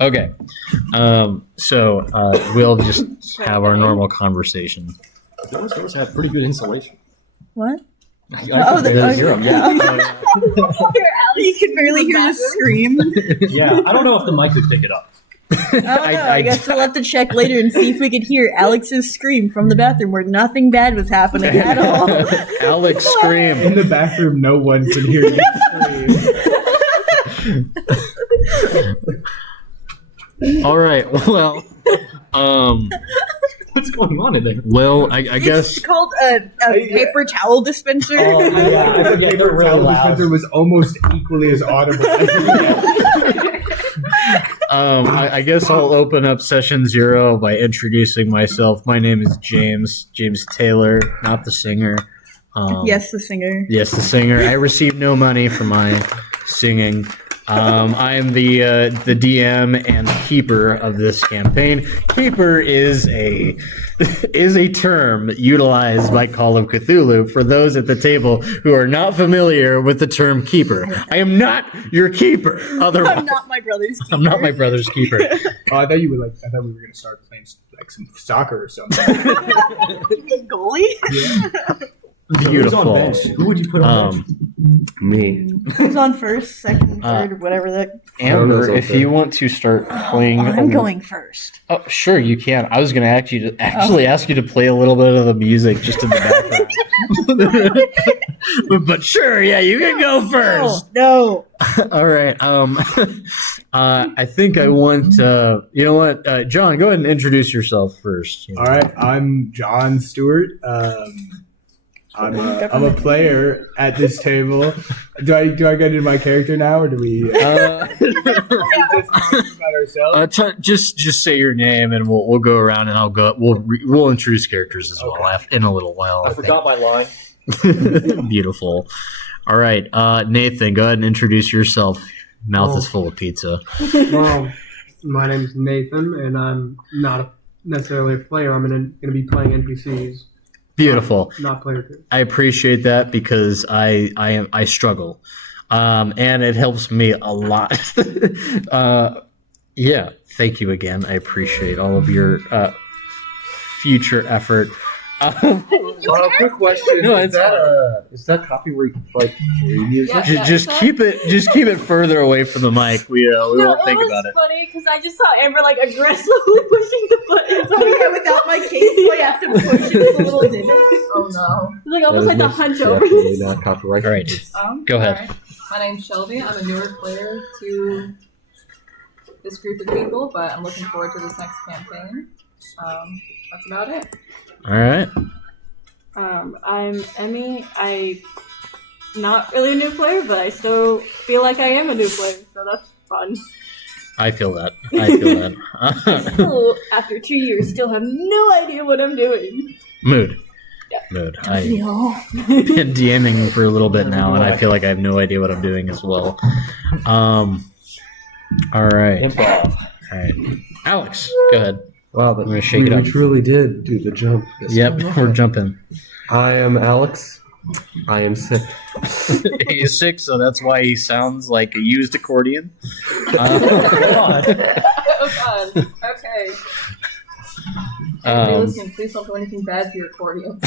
Okay. So we'll just have our normal conversation. Those have pretty good insulation. What? I can barely hear them. Yeah. You can barely hear you scream. Yeah. I don't know if the mic would pick it up. I guess we'll have to check later and see if we could hear Alex's scream from the bathroom where nothing bad was happening at all. Alex scream. In the bathroom, no one can hear you scream. All right. Well, What's going on in there? well, I guess It's called a paper towel dispenser. Oh, yeah, I forget. They're Paper really towel loud. dispenser was almost equally as audible as I guess I'll open up session 0 by introducing myself. My name is James Taylor, not the singer. Yes, the singer. Yes, the singer. I receive no money for my singing. I am the DM and keeper of this campaign. Keeper is a term utilized by Call of Cthulhu for those at the table who are not familiar with the term keeper. I am not your keeper. Otherwise, I'm not my brother's keeper. I'm not my brother's keeper. I thought we were gonna start playing like some soccer or something. Goalie? Yeah. Who's on Beautiful. bench? Who would you put on bench? Me. Who's on first, second, third, or whatever that... Amber, if you want to start playing, I'm going first. Oh, sure, you can. I was going to ask you to play a little bit of the music just in the background. But sure, yeah, you can go first. No. All right. I think I want. You know what, John? Go ahead and introduce yourself first. All right, I'm John Stewart. I'm a player at this table. Do I get into my character now, or do we just talk about ourselves? Just say your name, and we'll go around, and we'll introduce characters as well in a little while. I forgot my line. Beautiful. All right, Nathan, go ahead and introduce yourself. Mouth is full of pizza. Well, my name's Nathan, and I'm not necessarily a player. I'm going to be playing NPCs. Beautiful. Not player two. I appreciate that because I struggle, and it helps me a lot. Yeah, thank you again. I appreciate all of your future effort. Quick question. No, is that copyright like free music? Just keep it further away from the mic. We won't think about it. It was funny because I just saw Amber like aggressively pushing the buttons. Oh yeah, without my case, so I have to push it with a little divot. Oh no! It's like almost like the hunch over. Definitely not copyright. All right, go ahead. Alright. My name's Shelby. I'm a newer player to this group of people, but I'm looking forward to this next campaign. That's about it. All right. I'm Emmy. I'm not really a new player, but I still feel like I am a new player, so that's fun. I feel that. Still, after 2 years, still have no idea what I'm doing. Mood. Yeah. Mood. I've been DMing for a little bit now, and I feel like I have no idea what I'm doing as well. All right. Improv. All right. Alex, go ahead. Wow, but I'm gonna shake it up. We truly did do the jump. Yep, we're jumping. I am Alex. I am sick. He's sick, so that's why he sounds like a used accordion. Oh god. Okay. Hey, listen, please don't do anything bad to your accordion.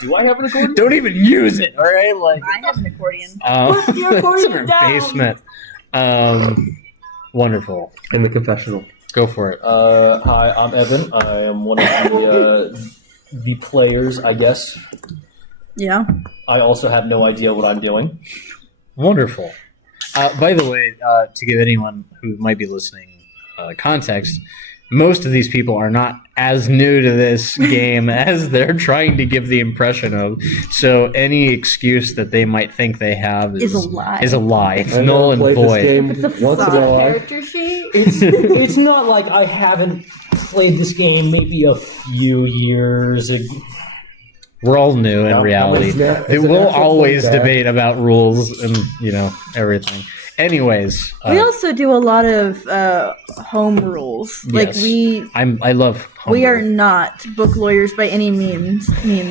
Do I have an accordion? Don't even use it, all right? Like, I have an accordion. Put your accordion it's in our down. basement. Wonderful. In the confessional. Go for it. Hi, I'm Evan. I am one of the players, I guess. Yeah. I also have no idea what I'm doing. Wonderful. By the way, to give anyone who might be listening context, most of these people are not as new to this game as they're trying to give the impression of. So any excuse that they might think they have is a lie. It's null and void. It's a once in my life. Character sheet. It's not like I haven't played this game maybe a few years ago. We're all new in reality. We'll always debate about rules and everything. Anyways, We also do a lot of home rules. Like yes. I love. we are homebrew. not book lawyers by any means.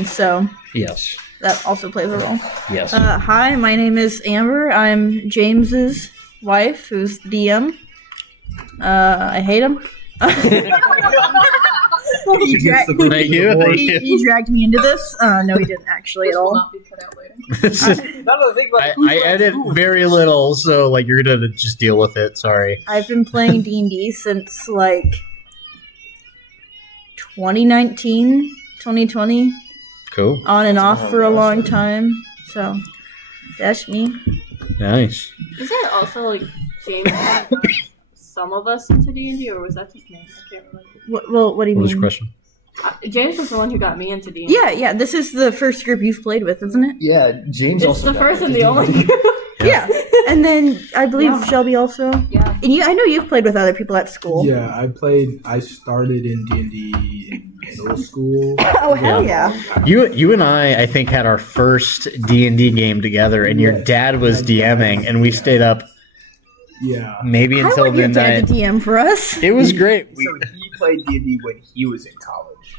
So Yes. that also plays a role. Yes. Hi, my name is Amber. I'm James's wife, who's the DM. I hate him. He dragged me into this. No, he didn't actually This at will all. not be cut out later. Another thing about I edit very little, so like you're gonna just deal with it. Sorry. I've been playing D&D since like 2019, 2020, Cool. on and off for a long time. So that's me. Nice. Is there also like James got some of us into D&D, or was that just me? I can't remember. What do you What was mean? your question? James was the one who got me into D&D. Yeah. This is the first group you've played with, isn't it? Yeah, James It's also the got first and into the only. D&D. Yeah. And then I believe Yeah. Shelby also. Yeah. And I know you've played with other people at school. Yeah, I started in D&D in middle school. Oh hell yeah! You and I think had our first D&D game together, and your Yes. dad was DMing, and we stayed up Yeah. maybe I until want your dad midnight. to DM for us. It was great. So he played D&D when he was in college,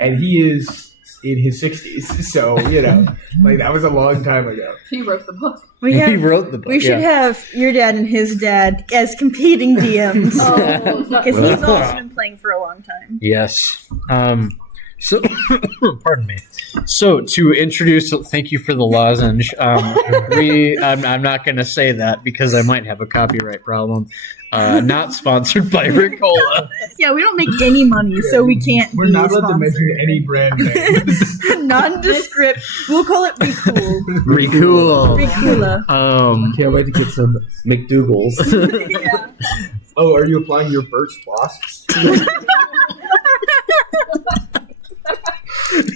and he is in his 60s. So like that was a long time ago. He wrote the book. We He have. wrote the book. We should have your dad and his dad as competing DMs. Oh, Because he's also been playing for a long time. Yes. So, pardon me. So, to introduce, thank you for the lozenge. I'm not going to say that because I might have a copyright problem. Not sponsored by Ricola. Yeah, we don't make any money, so we can't. We're be not allowed to mention sponsored. any brand names. Nondescript. We'll call it Recool. Recool. Recoola. Can't wait to get some McDougal's. Yeah. Oh, are you applying your first wasps?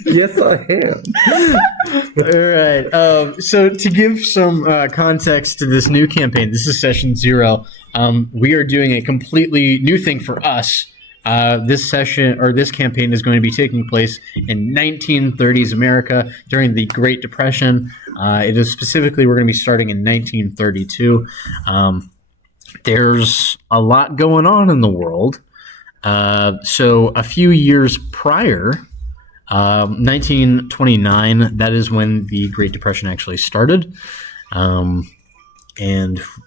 Yes, I am. All right. So to give some context to this new campaign, this is session 0. We are doing a completely new thing for us. This campaign is going to be taking place in 1930s America during the Great Depression. It is specifically, we're going to be starting in 1932. There's a lot going on in the world. So a few years prior, 1929, that is when the Great Depression actually started. And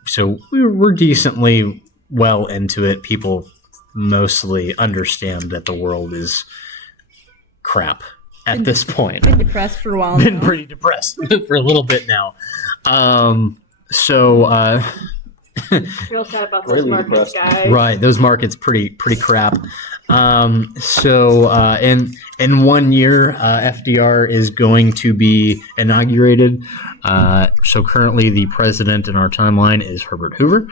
so we're decently well into it. People mostly understand that the world is crap at this point. Been depressed for a while Been now. pretty depressed for a little bit now. Real sad about those Really markets, depressed. guys. Right, those markets pretty crap. In 1 year, FDR is going to be inaugurated. So currently, the president in our timeline is Herbert Hoover.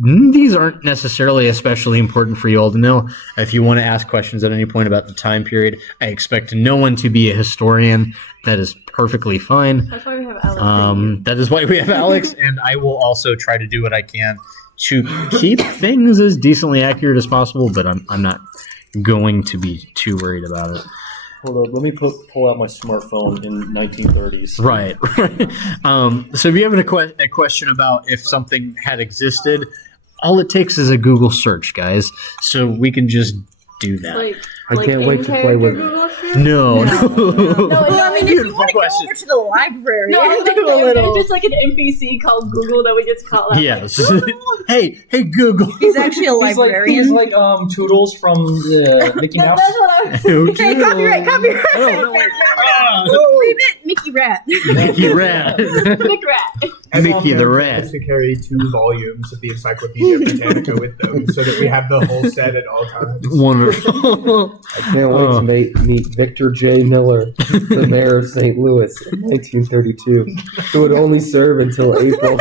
These aren't necessarily especially important for you all to know. If you want to ask questions at any point about the time period, I expect no one to be a historian. That is perfectly fine. That's why we have Alex. That is why we have Alex, and I will also try to do what I can to keep things as decently accurate as possible, but I'm not going to be too worried about it. Hold on, let me pull out my smartphone in 1930s. Right. So if you have a question about if something had existed, all it takes is a Google search, guys. So we can just do that. I can't wait to play with it. No. Well, I mean, if you Beautiful want to go question. over to the library, No, and like, do a little. there's just like an NPC called Google that we just call out. Yes. Hey, Google. He's actually a librarian. He's like Toodles from Mickey Mouse. That's what I was. Hey, copyright. Oh, no, wait. We meant Mickey Rat. Mickey Rat. Big rat. Mickey the Rat. To carry 2 volumes of the Encyclopedia Britannica with them, so that we have the whole set at all times. Wonderful. I can't wait to meet Victor J. Miller, the mayor of St. Louis in 1932, who would only serve until April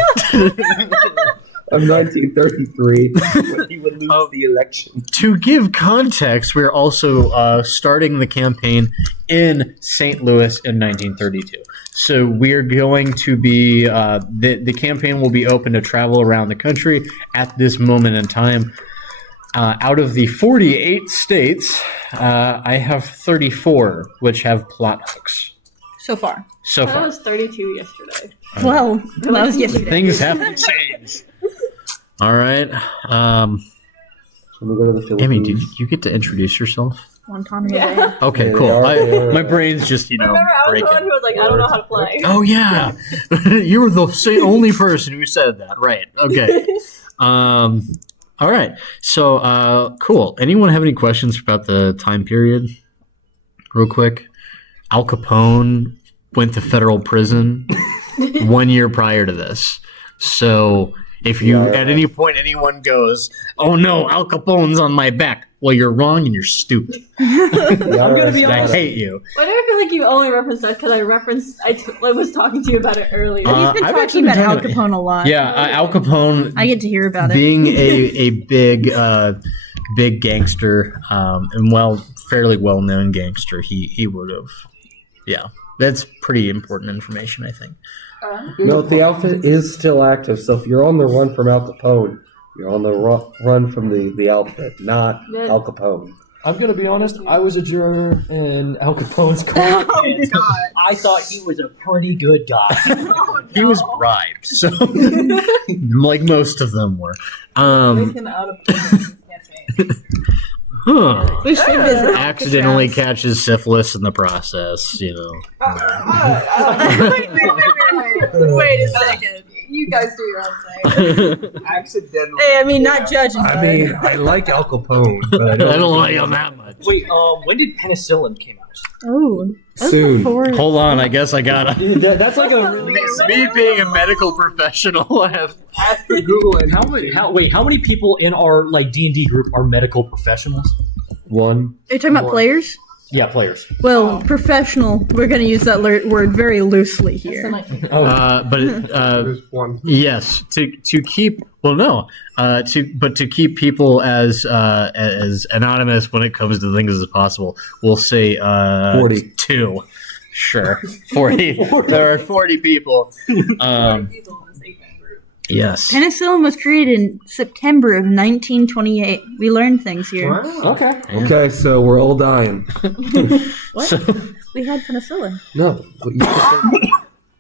of 1933, when he would lose the election. To give context, we're also starting the campaign in St. Louis in 1932. So we're going to be the campaign will be open to travel around the country at this moment in time. Out of the 48 states, I have 34 which have plot hooks So far. so That far. was 32 yesterday. Well, that was yesterday. Things have to change. All right. When we go to the Philippines. Amy, did you get to introduce yourself? Guantanamo Yeah. Bay. Okay, Yeah, cool. they are. My brain's just, Remember, I was the breaking. one who was like, I don't know how to play. Oh yeah, you were the only person who said that, right? Okay. All right. So, cool. Anyone have any questions about the time period? Real quick. Al Capone went to federal prison 1 year prior to this. So, if you at any point anyone goes, "Oh no, Al Capone's on my back," well, you're wrong and you're stupid. I'm gonna be And I honest. hate you. Why do I feel like you only referenced that because I was talking to you about it earlier. He's been I've talking actually been about Al talking- Capone a lot. Yeah, Al Capone. I get to hear about it. Being a big gangster, and fairly well known gangster, he would have. Yeah, that's pretty important information, I think. No, the outfit is still active. So if you're on the run from Al Capone, you're on the run from the outfit, not Al Capone. I'm gonna be honest. I was a juror in Al Capone's court. And I thought he was a pretty good guy. He was bribed, so like most of them were. Taken out of prison campaign. Huh. We should visit Accidentally Alcatraz. catches syphilis in the process, you know. Wait a second. You guys do your own thing. Accidentally. Hey, I mean, not judging. I bud. mean, I like Al Capone, but I I don't like him that much. Wait, when did penicillin came out? Oh, that's Soon. before. Hold on, I guess I gotta. Dude, that's like a really. Me being a medical professional, I have. After Google and How many people in our like D&D group are medical professionals? One. Are you talking about players? Yeah, players. Well, professional. We're going to use that word very loosely here. there's one. Yes, to keep to keep people as anonymous when it comes to things as possible, we'll say 42. Sure, 40. There are 40 people. People in this 8-man group. Yes. Penicillin was created in September of 1928. We learned things here. Wow. Okay. Okay, so we're all dying. What? So, We had penicillin. No,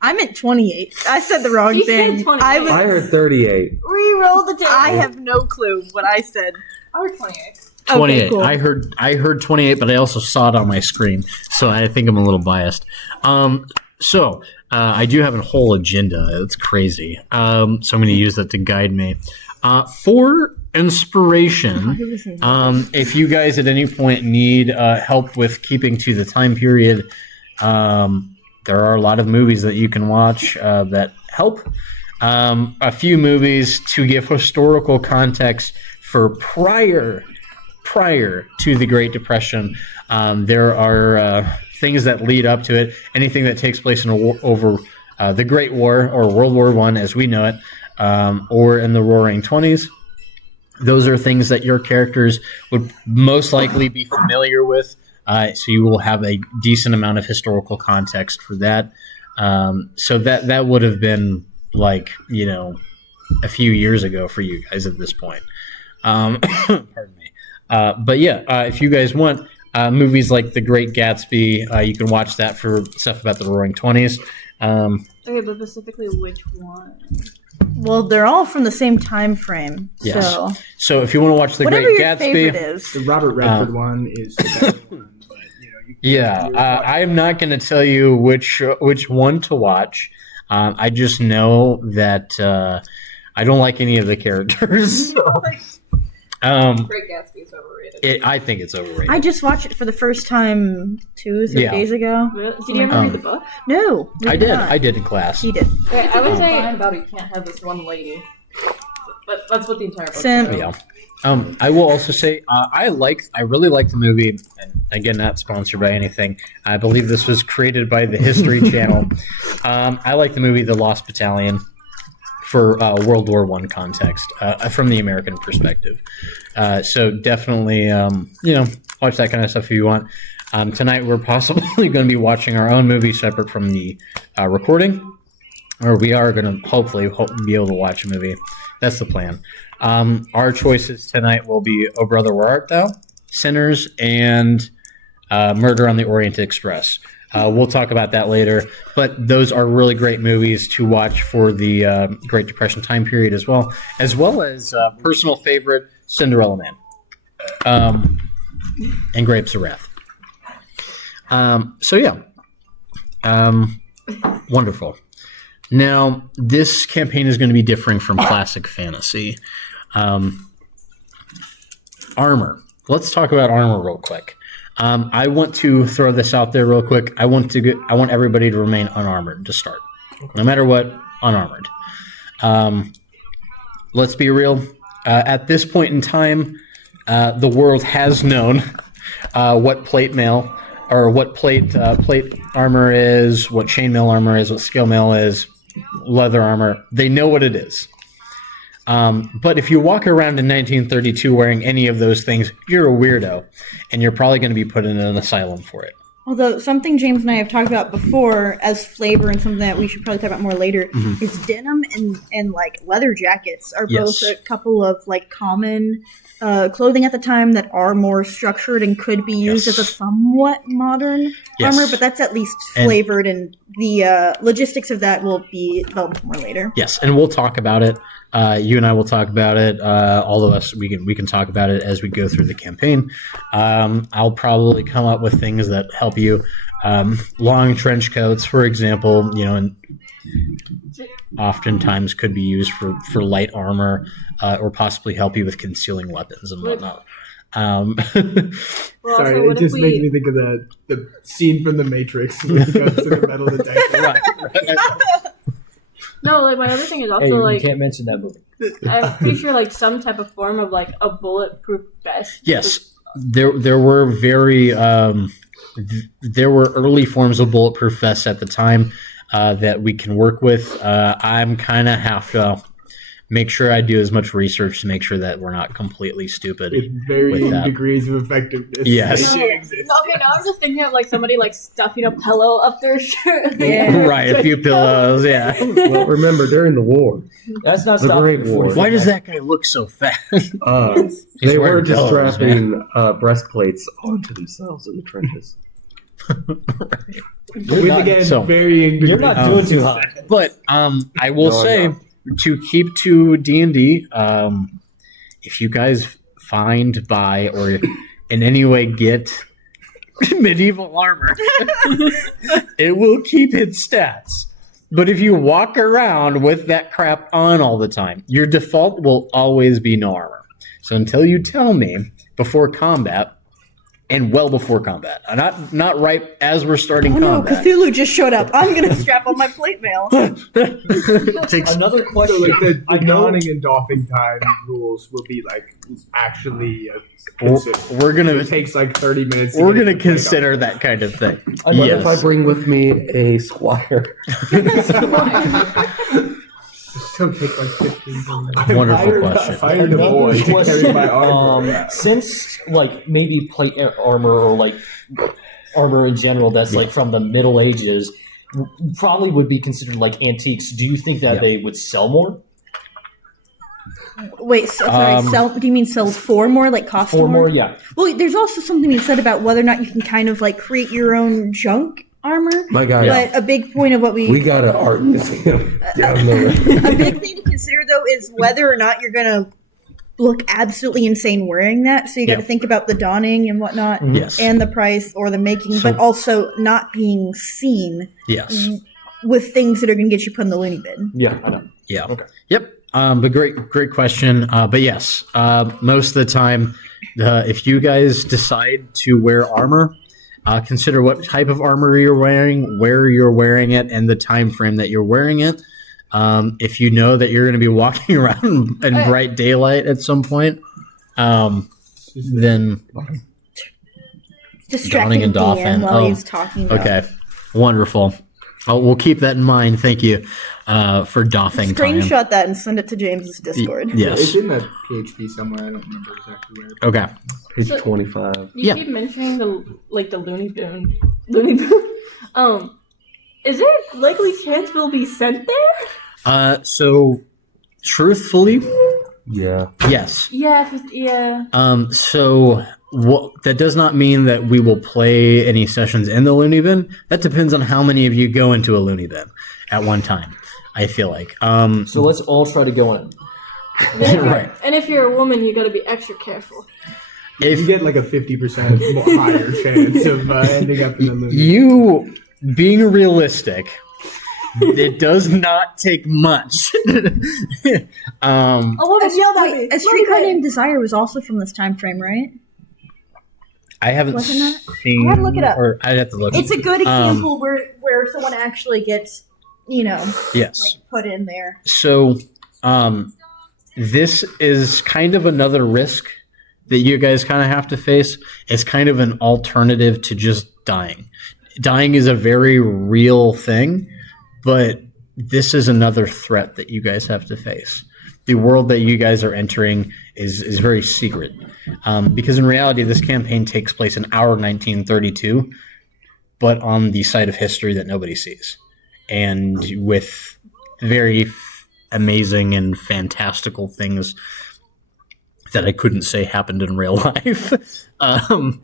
I meant 28. I said the wrong She said thing. 28. I was I heard 38. re-roll the tape. I have no clue what I said. I was 28. 28. Okay, cool. I heard 28, but I also saw it on my screen, so I think I'm a little biased. So I do have a whole agenda. It's crazy. So I'm going to use that to guide me. For inspiration, if you guys at any point need help with keeping to the time period, there are a lot of movies that you can watch that help. A few movies to give historical context for prior to the Great Depression. There are things that lead up to it. Anything that takes place in a war, over the Great War or World War I as we know it, or in the Roaring '20s. Those are things that your characters would most likely be familiar with. So you will have a decent amount of historical context for that. So that would have been like, a few years ago for you guys at this point. Pardon me. But yeah, if you guys want movies like The Great Gatsby, you can watch that for stuff about the Roaring '20s. Okay, but specifically which one? Well, they're all from the same time frame. Yes. So So if you want to watch The whatever Great your favorite Gatsby, is. The Robert Redford one is the better one, but I am not going to tell you which one to watch. I just know that I don't like any of the characters. Great Gatsby is overrated. I think it's overrated. I just watched it for the first time 2 or 3 Yeah. days ago. Did you ever read the book? No, we I did. not. I did in class. He did. Okay, I would say Fine about it, you can't have this one lady. But that's what the entire book Sim. is. Yeah. I will also say I really like the movie, and again, not sponsored by anything. I believe this was created by the History Channel. I like the movie The Lost Battalion for World War I context from the American perspective. So definitely, watch that kind of stuff if you want. Tonight, we're possibly going to be watching our own movie separate from the recording, or we are going to hopefully be able to watch a movie. That's the plan. Our choices tonight will be Oh Brother, Where Art Thou?, Sinners, and Murder on the Orient Express. We'll talk about that later, but those are really great movies to watch for the Great Depression time period as well as personal favorite Cinderella Man and Grapes of Wrath. Wonderful. Now, this campaign is going to be differing from classic fantasy. armor. Let's talk about armor real quick. I want to throw this out there real quick. I want everybody to remain unarmored to start, no matter what. Unarmored. Let's be real. At this point in time, the world has known what plate mail or what plate armor is, what chainmail armor is, what scale mail is, leather armor. They know what it is. But if you walk around in 1932 wearing any of those things, you're a weirdo, and you're probably going to be put in an asylum for it. Although something James and I have talked about before as flavor and something that we should probably talk about more later is denim and like leather jackets are both a couple of like common clothing at the time that are more structured and could be used as a somewhat modern armor, but that's at least flavored, and the logistics of that will be developed more later. Yes, and we'll talk about it. You and I will talk about it. All of us, we can talk about it as we go through the campaign. I'll probably come up with things that help you. Long trench coats, for example, and oftentimes could be used for light armor, or possibly help you with concealing weapons and whatnot. Sorry, it just made me think of the scene from The Matrix when he goes to the metal detector. Right. No, like my other thing is also like you can't mention that movie. I'm pretty sure like some type of form of like a bulletproof vest. Yes, there were there were early forms of bulletproof vests at the time that we can work with. I'm kind of have to make sure I do as much research to make sure that we're not completely stupid. With varying degrees of effectiveness. Yes. Okay, now I'm just thinking of like somebody like stuffing a pillow up their shirt. Right, a few pillows, yeah. Well, remember, during the war. That's not the Great War. Why does that guy look so fat? They were just strapping breastplates onto themselves in the trenches. Varying degrees. You're not doing too hot. But I will say, to keep to D&D, if you guys find, buy, or in any way get medieval armor, it will keep its stats. But if you walk around with that crap on all the time, your default will always be no armor. So until you tell me before combat, and well before combat, not right as we're starting combat. No, Cthulhu just showed up. I'm gonna strap on my plate mail. Another question. So like the donning and doffing time rules will be like actually consistent. We're gonna. It takes like 30 minutes. We're gonna consider that kind of thing. What if I bring with me a squire? Still take like 15 minutes. Wonderful question. Fired a boy to carry my armor. Since like maybe plate armor or like armor in general that's like from the Middle Ages probably would be considered like antiques. Do you think that they would sell more? Wait, sorry, sell? Do you mean sell for more, like cost more? For more, yeah. Well, there's also something you said about whether or not you can kind of like create your own junk armor. My God. But a big point of what we got an art museum down there. A big thing to consider though is whether or not you're gonna look absolutely insane wearing that. So you got to think about the donning and whatnot, and the price or the making, but also not being seen. Yes. With things that are going to get you put in the loony bin. Yeah, I know. Yeah. Okay. Yep. But great question. But yes, most of the time, if you guys decide to wear armor, consider what type of armor you're wearing, where you're wearing it, and the time frame that you're wearing it. If you know that you're going to be walking around in bright daylight at some point, then distracting and doffing while he's talking about. Okay, wonderful. We'll keep that in mind. Thank you for doffing time. Screenshot that and send it to James's Discord. Yes. It's in that PHP somewhere. I don't remember exactly where. Okay. Page 25. You keep mentioning the loony bin. Is there a likely chance we'll be sent there? So, truthfully, yeah. Yes. Yeah. So that does not mean that we will play any sessions in the loony bin. That depends on how many of you go into a loony bin at one time, I feel like. So let's all try to go in. Right. And if you're a woman, you got to be extra careful. If you get like a 50% more higher chance of ending up in the loony bin. You, being realistic, It does not take much. A streetcar named Desire was also from this time frame, right? I haven't Wasn't that? seen. I had to look it up. Or I'd have to look. It's a good example where someone actually gets, Yes. put in there. So, this is kind of another risk that you guys kind of have to face. It's kind of an alternative to just dying. Dying is a very real thing, but this is another threat that you guys have to face. The world that you guys are entering is very secret. Because in reality, this campaign takes place in our 1932, but on the side of history that nobody sees. And with very amazing and fantastical things that I couldn't say happened in real life.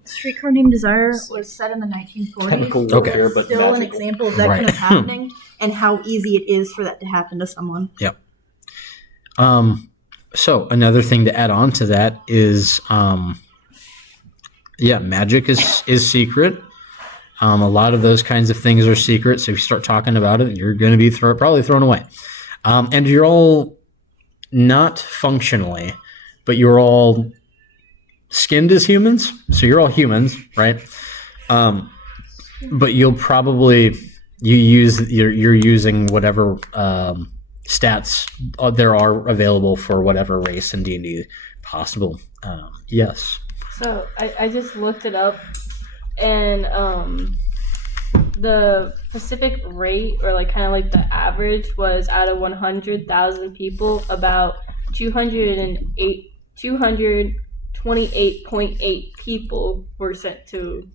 Streetcar named Desire was set in the 1940s. Chemical warfare, It's but still an magical. example of that kind of happening and how easy it is for that to happen to someone. Yep. So another thing to add on to that is, magic is secret. A lot of those kinds of things are secret. So if you start talking about it, you're going to be probably thrown away. And you're all not functionally, but you're all skinned as humans. So you're all humans, right? But you'll probably you're using whatever stats there are available for whatever race in D&D possible. Yes. So I just looked it up, and the Pacific rate, or like kind of like the average, was out of 100,000 people, about 228.8 people were sent to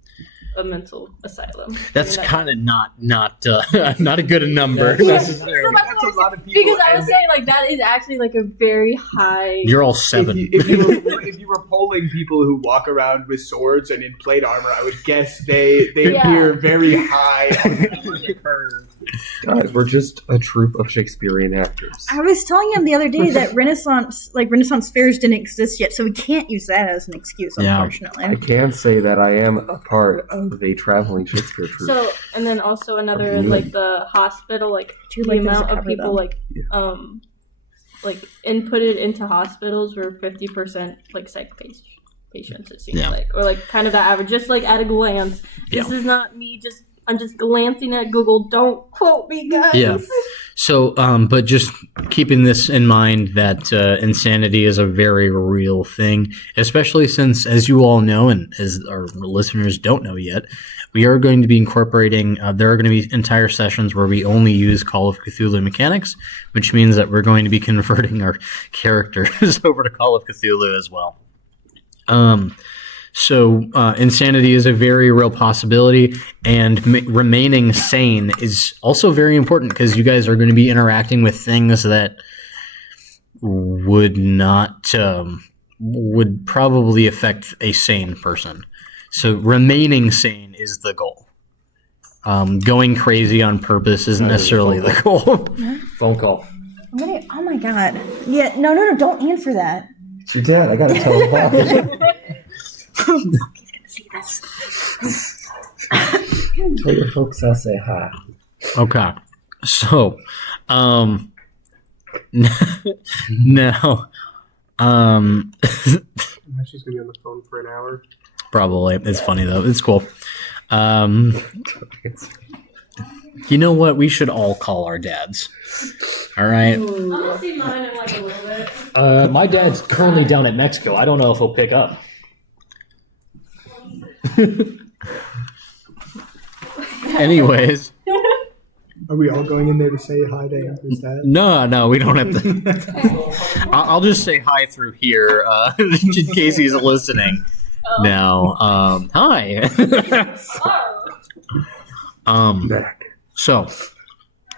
a mental asylum. That's kind of not a good number. Yeah. necessarily. That's a lot of people. Because I was saying, like, that is actually like a very high. You're all 7. If you were polling people who walk around with swords and in plate armor, I would guess they appear very high on the curve. God, we're just a troupe of Shakespearean actors. I was telling him the other day that Renaissance fairs didn't exist yet, so we can't use that as an excuse, unfortunately. I can say that I am a part of a traveling Shakespeare troupe. So, and then also another, like, the hospital, like, Do you the like those amount to of cover people, them? like inputted into hospitals were 50%, like, psych patients, it seems like. Or, like, kind of the average, just, like, at a glance. This is not me I'm just glancing at Google. Don't quote me, guys. Yeah. So, but just keeping this in mind that insanity is a very real thing, especially since, as you all know, and as our listeners don't know yet, we are going to be incorporating, there are going to be entire sessions where we only use Call of Cthulhu mechanics, which means that we're going to be converting our characters over to Call of Cthulhu as well. So insanity is a very real possibility, and remaining sane is also very important because you guys are going to be interacting with things that would probably affect a sane person. So remaining sane is the goal. Going crazy on purpose isn't necessarily the goal. Phone call. Oh my god. Yeah, no, don't answer that. It's your dad. I gotta tell him about it. He's gonna see this. Tell your folks I say hi. Okay. So, now, She's gonna be on the phone for an hour. probably. It's funny, though. It's cool. You know what? We should all call our dads. All right? I'll see mine in like a little bit. My dad's currently down at Mexico. I don't know if he'll pick up. Anyways. Are we all going in there to say hi to Amber's dad? No, we don't have to. I'll just say hi through here, in case he's listening. Now, hi. So,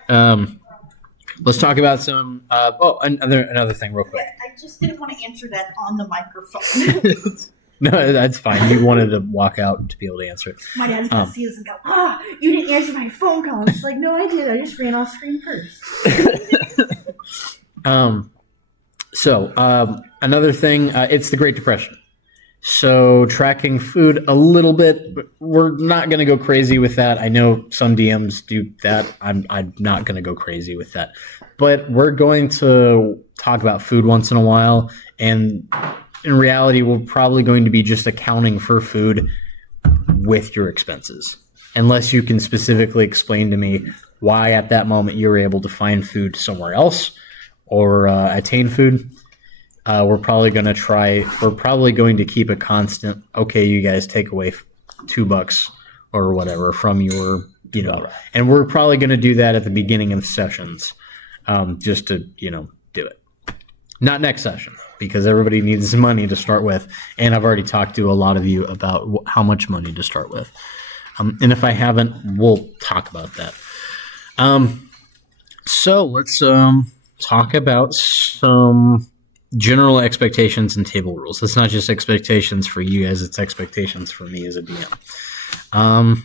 let's talk about some. Another thing, real quick. I just didn't want to answer that on the microphone. No, that's fine. You wanted to walk out to be able to answer it. My dad's gonna see this and go, you didn't answer my phone call. It's like, no, I did. I just ran off screen first. So, another thing, it's the Great Depression. So tracking food a little bit. We're not going to go crazy with that. I know some DMs do that. I'm not going to go crazy with that. But we're going to talk about food once in a while. And in reality, we're probably going to be just accounting for food with your expenses. Unless you can specifically explain to me why at that moment you were able to find food somewhere else or attain food. We're probably going to keep a constant, okay, you guys take away $2 or whatever from your, and we're probably going to do that at the beginning of sessions, just to, do it. Not next session, because everybody needs money to start with. And I've already talked to a lot of you about how much money to start with. And if I haven't, we'll talk about that. So let's talk about some general expectations and table rules. It's not just expectations for you guys, it's expectations for me as a DM.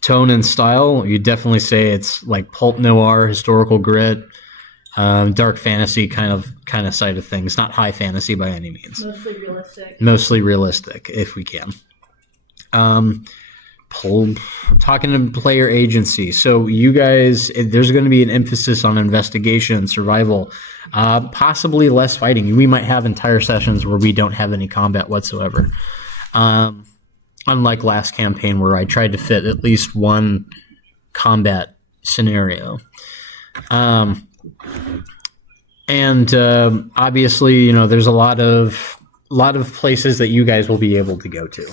Tone and style, you definitely say it's like pulp noir, historical grit, dark fantasy kind of side of things. Not high fantasy by any means. Mostly realistic, if we can. Talking to player agency. So you guys, there's going to be an emphasis on investigation, survival, possibly less fighting. We might have entire sessions where we don't have any combat whatsoever. Unlike last campaign where I tried to fit at least one combat scenario. And obviously, there's a lot of places that you guys will be able to go to.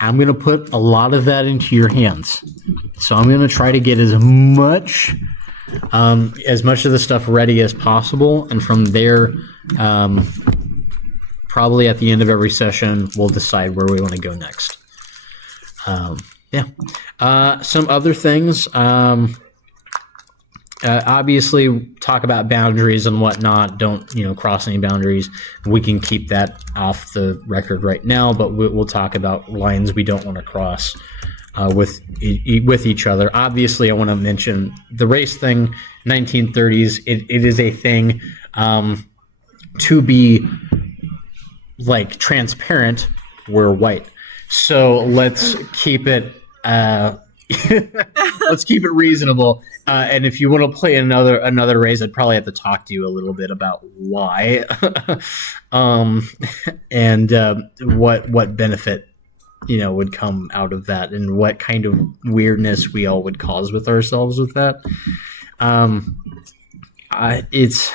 I'm going to put a lot of that into your hands. So I'm going to try to get as much of the stuff ready as possible. And from there, probably at the end of every session, we'll decide where we want to go next. Some other things. Obviously, talk about boundaries and whatnot. Don't cross any boundaries. We can keep that off the record right now, but we'll talk about lines we don't want to cross with each other. Obviously, I want to mention the race thing. 1930s. It is a thing to be like transparent. We're white, so let's keep it. Let's keep it reasonable. And if you want to play another race, I'd probably have to talk to you a little bit about why, and what benefit would come out of that, and what kind of weirdness we all would cause with ourselves with that. It's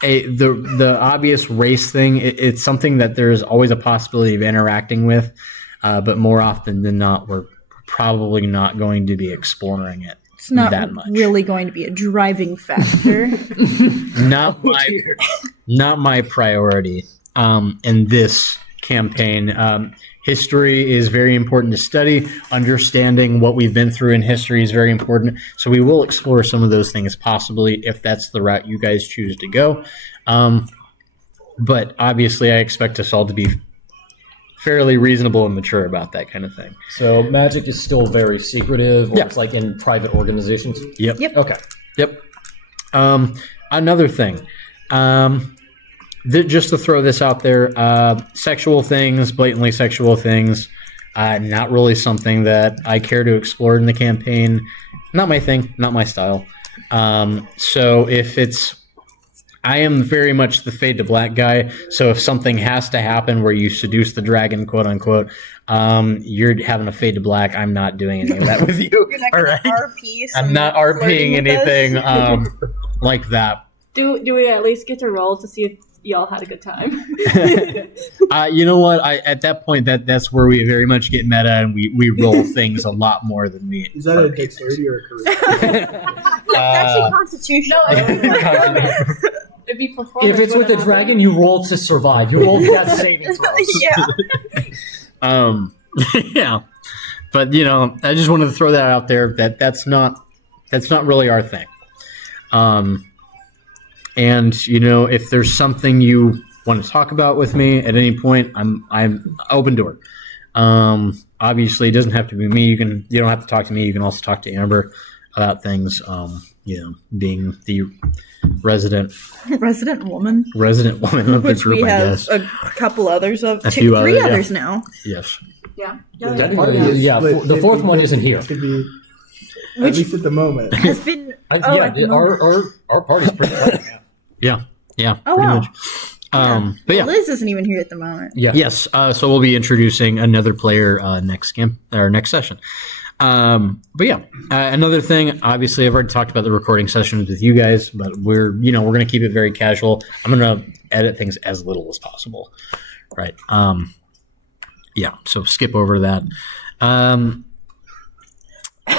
the obvious race thing. It's something that there's always a possibility of interacting with, but more often than not, we're probably not going to be exploring it. It's not that much. Really going to be a driving factor. Not my priority in this campaign. History is very important to study. Understanding what we've been through in history is very important. So we will explore some of those things possibly if that's the route you guys choose to go. But obviously I expect us all to be fairly reasonable and mature about that kind of thing. So magic is still very secretive, or it's like in private organizations? Yep. Okay. Yep. Another thing, just to throw this out there, sexual things, blatantly sexual things, not really something that I care to explore in the campaign. Not my thing, not my style. So if I am very much the fade to black guy, so if something has to happen where you seduce the dragon, quote unquote, you're having a fade to black. I'm not doing any of that with you. You're not All gonna right? RP I'm not RPing anything like that. Do we at least get to roll to see if y'all had a good time? You know what? At that point, that's where we very much get meta, and we roll things a lot more than we. Is that a dexterity or a charisma? It's actually constitutional. It'd be performance. If it's with a dragon, you roll to survive. You roll death saving throws. Yeah. Yeah, but I just wanted to throw that out there. That's not really our thing. And if there's something you want to talk about with me at any point, I'm open door. Obviously, it doesn't have to be me. You don't have to talk to me. You can also talk to Amber. about things. Being the resident woman, of the which group, we I have guess. a couple others of, Few three others, others now. Yes. Yeah. The party the fourth one isn't here. Could be, Which- at least at the moment. Has been at the moment. Our party's pretty tight now. Yeah. Oh, pretty wow. much. But yeah. Liz isn't even here at the moment. Yeah. Yes. So we'll be introducing another player next session. But yeah, another thing. Obviously, I've already talked about the recording sessions with you guys, but we're going to keep it very casual. I'm going to edit things as little as possible. Right. Yeah. So skip over that.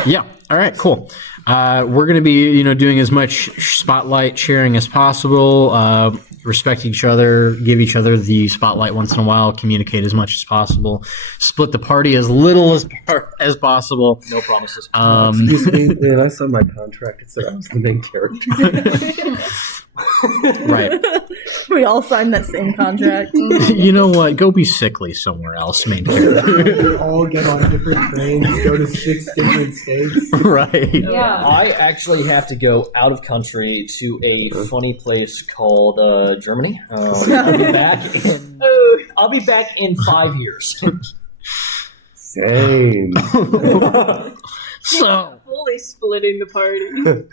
Yeah. All right. Cool. We're going to be, doing as much spotlight sharing as possible. Respect each other, give each other the spotlight once in a while, communicate as much as possible, split the party as little as possible. No promises. Excuse me, man, I saw my contract. It said I was the main character. Right. We all signed that same contract. You know what? Go be sickly somewhere else, main character. We all get on different trains, go to 6 different states. Right. Yeah. I actually have to go out of country to a funny place called Germany. I'll be back in 5 years. Same. So Fully splitting the party.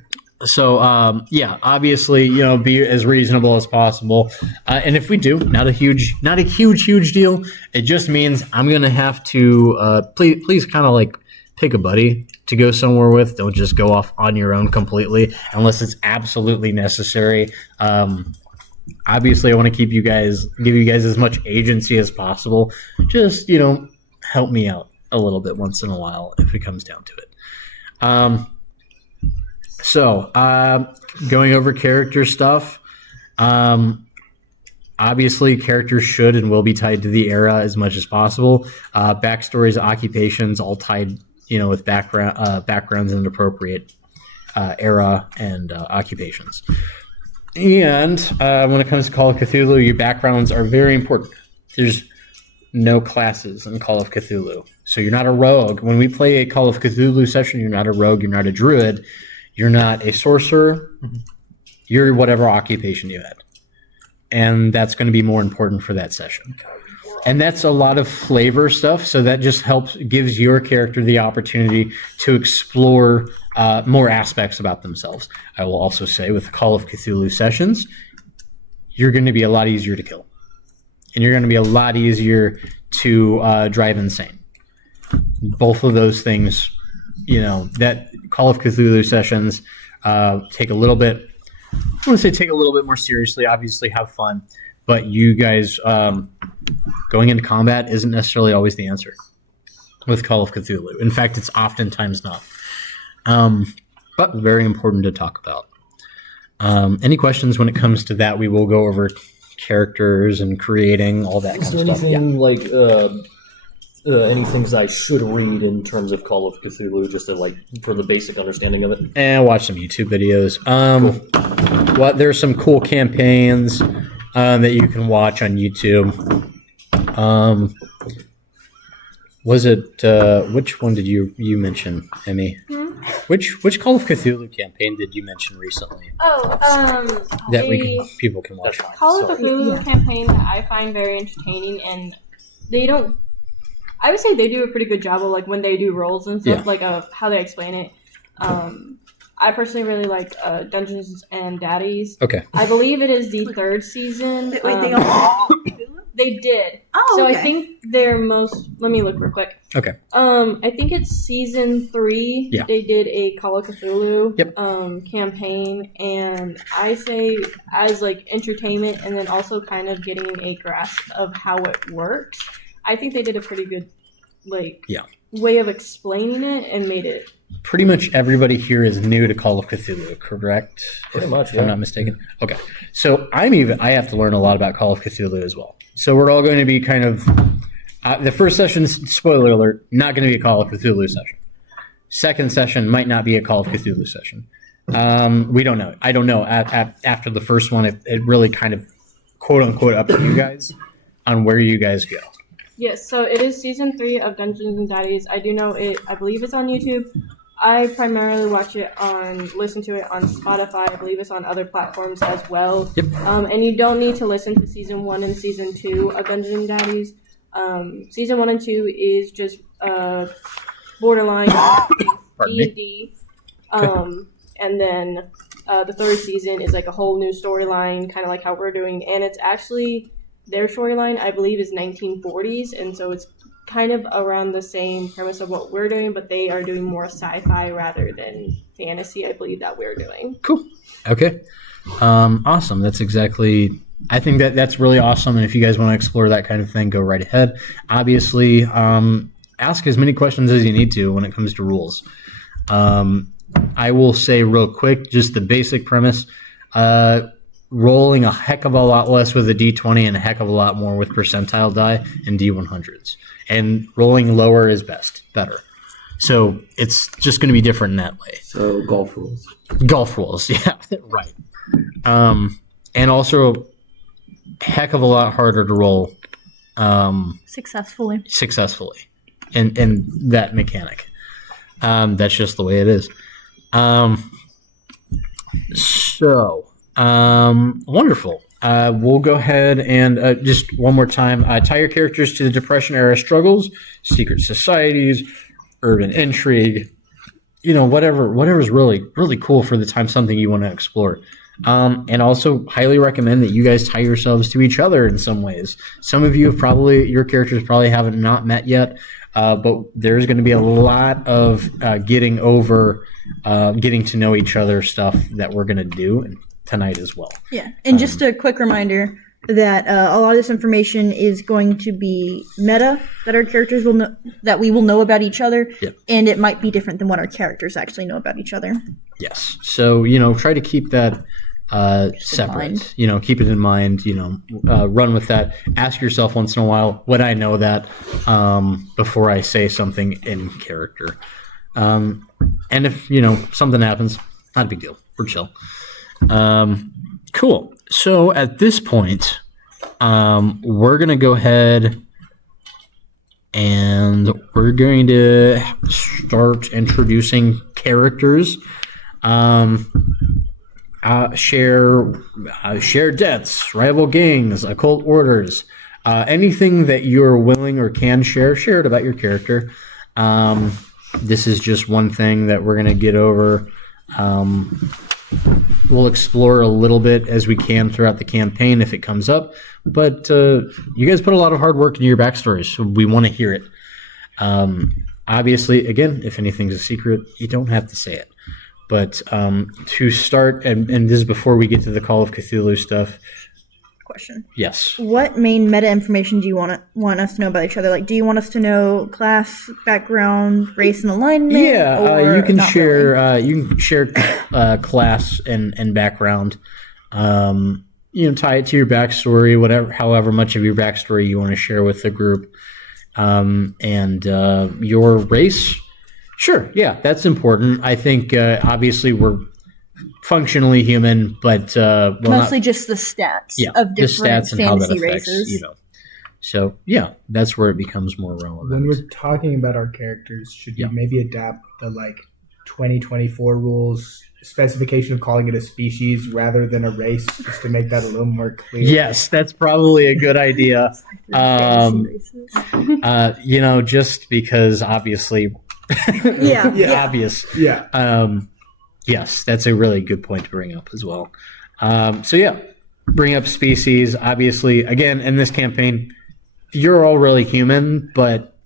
So, yeah, obviously, be as reasonable as possible. And if we do, not a huge deal. It just means I'm going to have to, please kind of like pick a buddy to go somewhere with. Don't just go off on your own completely unless it's absolutely necessary. Obviously I want to give you guys as much agency as possible. Just, help me out a little bit once in a while if it comes down to it. So, going over character stuff, obviously characters should and will be tied to the era as much as possible. Backstories, occupations, all tied, with backgrounds and appropriate era and occupations. And when it comes to Call of Cthulhu, your backgrounds are very important. There's no classes in Call of Cthulhu. So you're not a rogue. When we play a Call of Cthulhu session, you're not a rogue, you're not a druid. You're not a sorcerer. You're whatever occupation you had. And that's going to be more important for that session. And that's a lot of flavor stuff. So that just gives your character the opportunity to explore more aspects about themselves. I will also say with Call of Cthulhu sessions, you're going to be a lot easier to kill. And you're going to be a lot easier to drive insane. Both of those things, that Call of Cthulhu sessions take a little bit more seriously, obviously have fun, but you guys going into combat isn't necessarily always the answer with Call of Cthulhu. In fact, it's oftentimes not. But very important to talk about. Any questions when it comes to that? We will go over characters and creating all that kind of stuff. Any things I should read in terms of Call of Cthulhu, just for the basic understanding of it? And watch some YouTube videos. Cool. There's some cool campaigns that you can watch on YouTube. Was it which one did you mention, Emmy? Which Call of Cthulhu campaign did you mention recently? People can watch? Call of Cthulhu campaign that I find very entertaining, and I would say they do a pretty good job of when they do roles and stuff, how they explain it. I personally really like Dungeons and Daddies. Okay. I believe it is the 3rd season. Wait, they all They did. Oh, so okay. I think their most. Let me look real quick. Okay. I think it's season 3. Yeah. They did a Call of Cthulhu Yep. campaign, and I say as entertainment, and then also kind of getting a grasp of how it works. I think they did a pretty good way of explaining it and made it. Pretty much everybody here is new to Call of Cthulhu, correct? Pretty much, if I'm not mistaken. Okay. So I have to learn a lot about Call of Cthulhu as well. So we're all going to be kind of the first session, spoiler alert, not going to be a Call of Cthulhu session. Second session might not be a Call of Cthulhu session. We don't know. I don't know. After the first one, it really kind of quote unquote up to you guys on where you guys go. Yes, so it is season 3 of Dungeons and Daddies. I do know it. I believe it's on YouTube. I primarily listen to it on Spotify. I believe it's on other platforms as well. Yep. And you don't need to listen to season 1 and season 2 of Dungeons and Daddies. Season 1 and 2 is just borderline D&D. And then the third season is like a whole new storyline, kind of like how we're doing. And it's actually, their storyline, I believe, is 1940s. And so it's kind of around the same premise of what we're doing, but they are doing more sci-fi rather than fantasy, I believe, that we're doing. Cool. Okay. Awesome. That's exactly... I think that's really awesome, and if you guys want to explore that kind of thing, go right ahead. Obviously, ask as many questions as you need to when it comes to rules. I will say real quick, just the basic premise, rolling a heck of a lot less with a D20 and a heck of a lot more with percentile die and D100s. And rolling lower is better. So it's just going to be different in that way. So golf rules. Golf rules, yeah, right. And also heck of a lot harder to roll successfully and that mechanic. That's just the way it is. Wonderful. We'll go ahead and just one more time tie your characters to the Depression era struggles, secret societies, urban intrigue, whatever's really, really cool for the time, something you want to explore. And also highly recommend that you guys tie yourselves to each other in some ways. Some of you your characters probably haven't not met yet, but there's going to be a lot of getting to know each other stuff that we're going to do tonight as well. Yeah, and just a quick reminder that a lot of this information is going to be meta, that our characters will know, that we will know about each other, yep. And it might be different than what our characters actually know about each other. Yes, so try to keep that separate. Keep it in mind. Run with that. Ask yourself once in a while, would I know that before I say something in character? And if something happens, not a big deal. We're chill. Cool. So at this point, we're going to go ahead and we're going to start introducing characters. Share debts, rival gangs, occult orders, anything that you're willing or can share it about your character. This is just one thing that we're going to get over. We'll explore a little bit as we can throughout the campaign if it comes up, but you guys put a lot of hard work into your backstories, so we want to hear it. Obviously, again, if anything's a secret, you don't have to say it. But to start, and this is before we get to the Call of Cthulhu stuff. Question. Yes. What main meta information do you want us to know about each other? Like, do you want us to know class, background, race, and alignment? Yeah, you can share. Really? You can share class and background. Tie it to your backstory, however much of your backstory you want to share with the group, and your race. Sure, yeah, that's important. I think obviously we're functionally human, but mostly just the stats of different fantasy races. So yeah, that's where it becomes more relevant. When we're talking about our characters, should we maybe adapt the 2024 rules specification of calling it a species rather than a race, just to make that a little more clear? Yes, that's probably a good idea. Just because obviously. Obvious. Yeah. Yes, that's a really good point to bring up as well. Bring up species. Obviously, again, in this campaign, you're all really human, but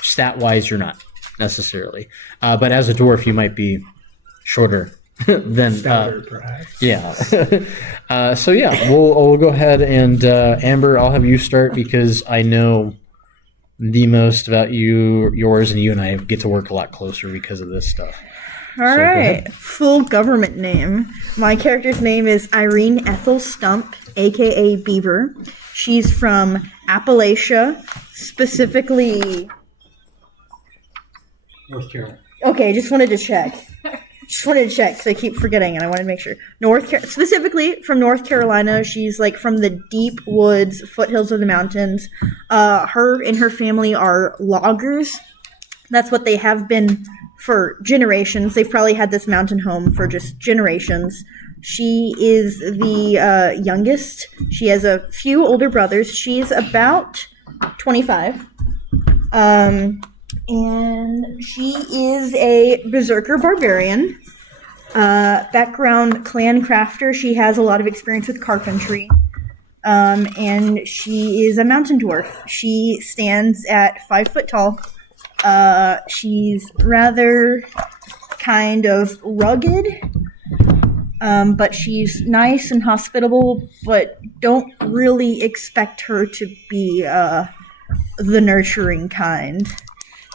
stat-wise, you're not necessarily. But as a dwarf, you might be shorter than. Stouter, perhaps. Yeah. We'll go ahead and Amber, I'll have you start because I know the most about yours, and you and I get to work a lot closer because of this stuff. All right. Full government name. My character's name is Irene Ethel Stump, a.k.a. Beaver. She's from Appalachia, specifically... North Carolina. Okay, just wanted to check. Because I keep forgetting, and I wanted to make sure. Specifically from North Carolina. She's from the deep woods, foothills of the mountains. Her and her family are loggers. That's what they have been for generations. They've probably had this mountain home for just generations. She is the youngest. She has a few older brothers. She's about 25. And she is a berserker barbarian. Background clan crafter. She has a lot of experience with carpentry. And she is a mountain dwarf. She stands at 5 foot tall. She's rather kind of rugged, but she's nice and hospitable, but don't really expect her to be the nurturing kind.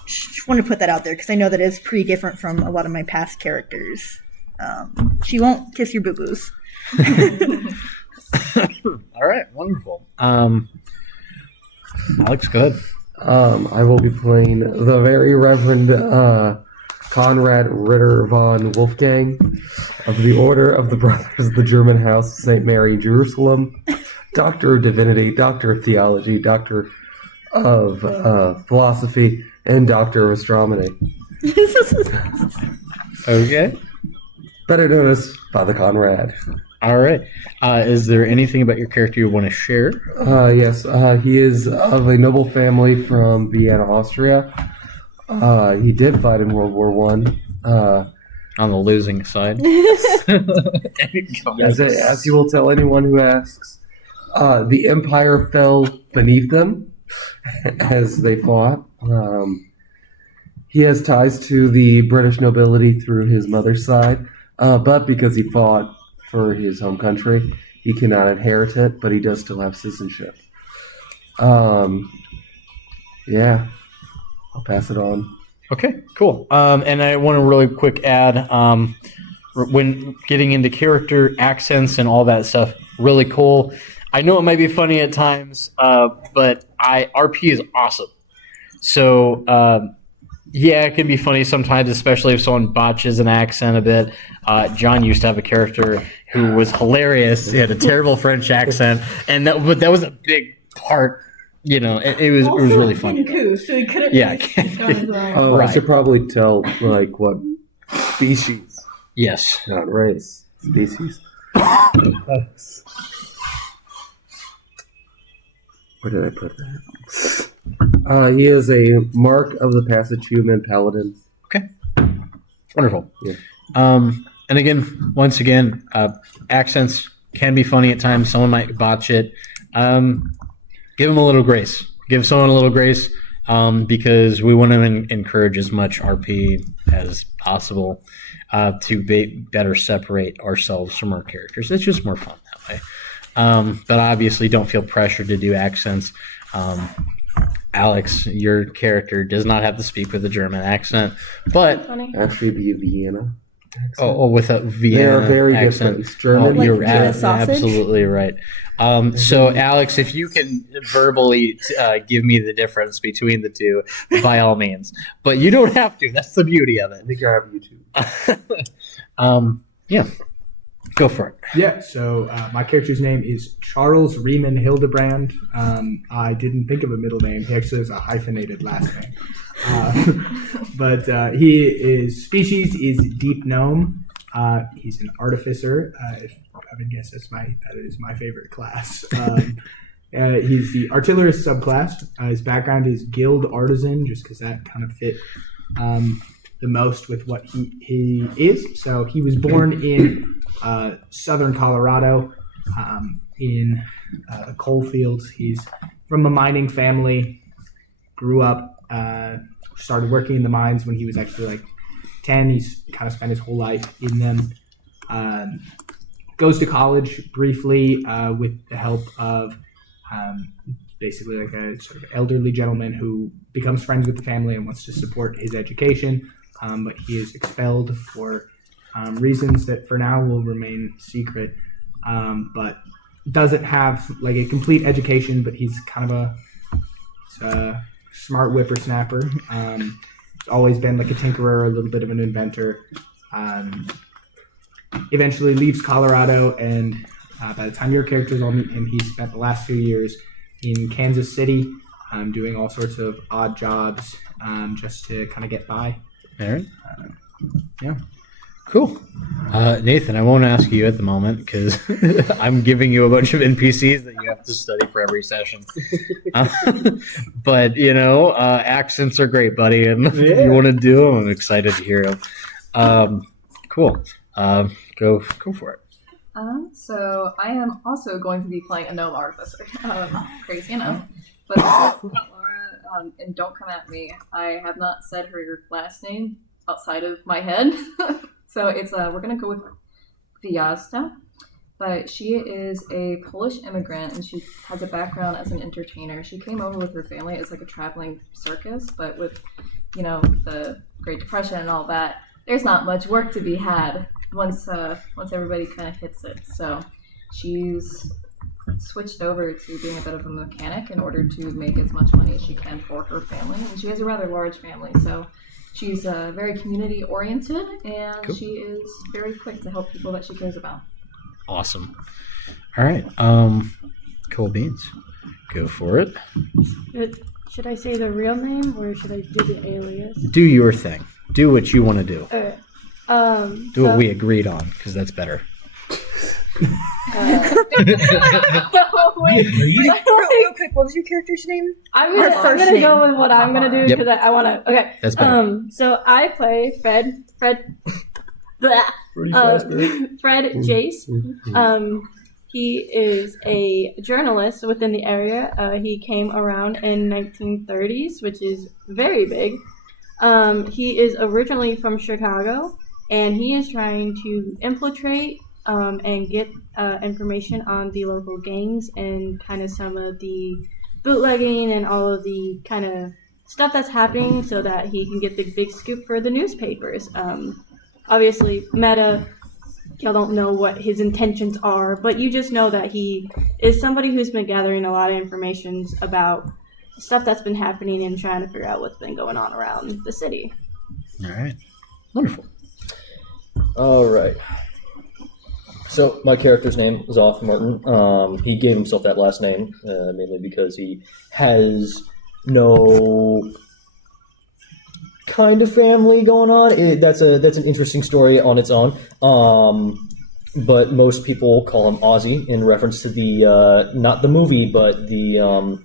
Just want to put that out there because I know that is pretty different from a lot of my past characters. She won't kiss your boo-boos. All right, wonderful. Alex, go ahead. I will be playing the Very Reverend Conrad Ritter von Wolfgang of the Order of the Brothers of the German House of St. Mary, Jerusalem, Doctor of Divinity, Doctor of Theology, Doctor of Philosophy, and Doctor of Astronomy. Okay. Better known as Father Conrad. All right. Is there anything about your character you want to share? Yes, he is of a noble family from Vienna, Austria. He did fight in World War One. On the losing side. As you will tell anyone who asks, the Empire fell beneath them as they fought. He has ties to the British nobility through his mother's side, but because he fought for his home country, he cannot inherit it, but he does still have citizenship. Yeah, I'll pass it on. Okay, cool. And I want to really quick add, when getting into character, accents, and all that stuff, really cool. I know it might be funny at times, but RP is awesome. So, yeah, it can be funny sometimes, especially if someone botches an accent a bit. John used to have a character who was hilarious. He had a terrible French accent, and that was a big part. You know, it was really funny. So he couldn't. Yeah. Oh, Right. I should probably tell like what species, Yes. not race. Species. Where did I put that? He is a Mark of the Passage Human Paladin. Wonderful. Yeah. And again, once again, accents can be funny at times. Someone might botch it. Give them a little grace. Give someone a little grace, because we want to encourage as much RP as possible to better separate ourselves from our characters. It's just more fun that way. But obviously, don't feel pressured to do accents. Alex, your character does not have to speak with a German accent, but Funny. Actually, be Vienna. with a They Vienna are very accent. different. German. Like You're Vienna sausage? absolutely right. So, Alex, if you can verbally give me the difference between the two, by all means. But you don't have to. That's the beauty of I it. think I have YouTube. Yeah. Go for it. Yeah, so my character's name is Charles Riemann Hildebrand. I didn't think of a middle name. He actually has a hyphenated last name. But his species is Deep Gnome. He's an artificer. If I would guess that is my favorite class. He's the artillerist subclass. His background is guild artisan, just because that kind of fit the most with what he is. So he was born in southern Colorado, in the coal fields. He's from a mining family. Grew up, started working in the mines when he was actually like 10. He's kind of spent his whole life in them. Goes to college briefly with the help of basically like a sort of elderly gentleman who becomes friends with the family and wants to support his education. But he is expelled for reasons that for now will remain secret. But doesn't have like a complete education, but he's kind of a smart whippersnapper. He's always been like a tinkerer, a little bit of an inventor. Eventually leaves Colorado, and by the time your characters all meet him, he's spent the last few years in Kansas City, doing all sorts of odd jobs just to kind of get by. All right. Yeah. Cool. Nathan, I won't ask you at the moment because I'm giving you a bunch of NPCs that you have to study for every session. But, accents are great, buddy. And if you want to do them, I'm excited to hear them. Cool. Go for it. So I am also going to be playing a gnome artificer. Crazy enough. But this is not Laura, and don't come at me. I have not said her last name outside of my head. So it's we're gonna go with Vyazda. But she is a Polish immigrant and she has a background as an entertainer. She came over with her family as like a traveling circus, but with, the Great Depression and all that, there's not much work to be had once everybody kind of hits it. So she's switched over to being a bit of a mechanic in order to make as much money as she can for her family. And she has a rather large family, so she's very community oriented and Cool. She is very quick to help people that she cares about. Awesome. All right. Cool beans. Go for it. Should I say the real name or should I do the alias? Do your thing. Do what you want to do. Okay. Do what we agreed on, because that's better. Wait, real quick, what was your character's name? I'm gonna go with what I'm gonna do because I want to. Okay. That's better. So I play Fred. Fred Jace. He is a journalist within the area. He came around in 1930s, which is very big. He is originally from Chicago, and he is trying to infiltrate and get information on the local gangs and kind of some of the bootlegging and all of the kind of stuff that's happening so that he can get the big scoop for the newspapers. Obviously, meta, y'all don't know what his intentions are, but you just know that he is somebody who's been gathering a lot of information about stuff that's been happening and trying to figure out what's been going on around the city. All right. Wonderful. All right. So my character's name is Off Martin. He gave himself that last name mainly because he has no kind of family going on. That's an interesting story on its own. But most people call him Ozzy in reference to the not the movie, but the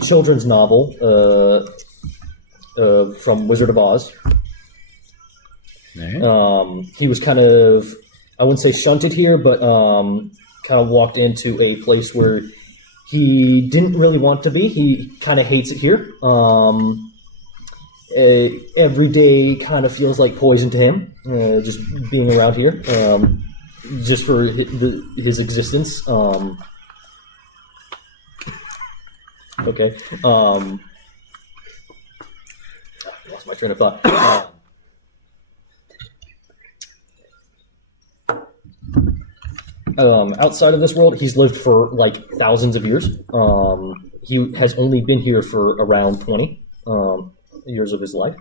children's novel from Wizard of Oz. Right. He was kind of, I wouldn't say shunted here, but kind of walked into a place where he didn't really want to be. He kind of hates it here. Every day kind of feels like poison to him, just being around here, just for his existence. Okay. Lost my train of thought. Outside of this world, he's lived for like thousands of years. He has only been here for around 20 years of his life.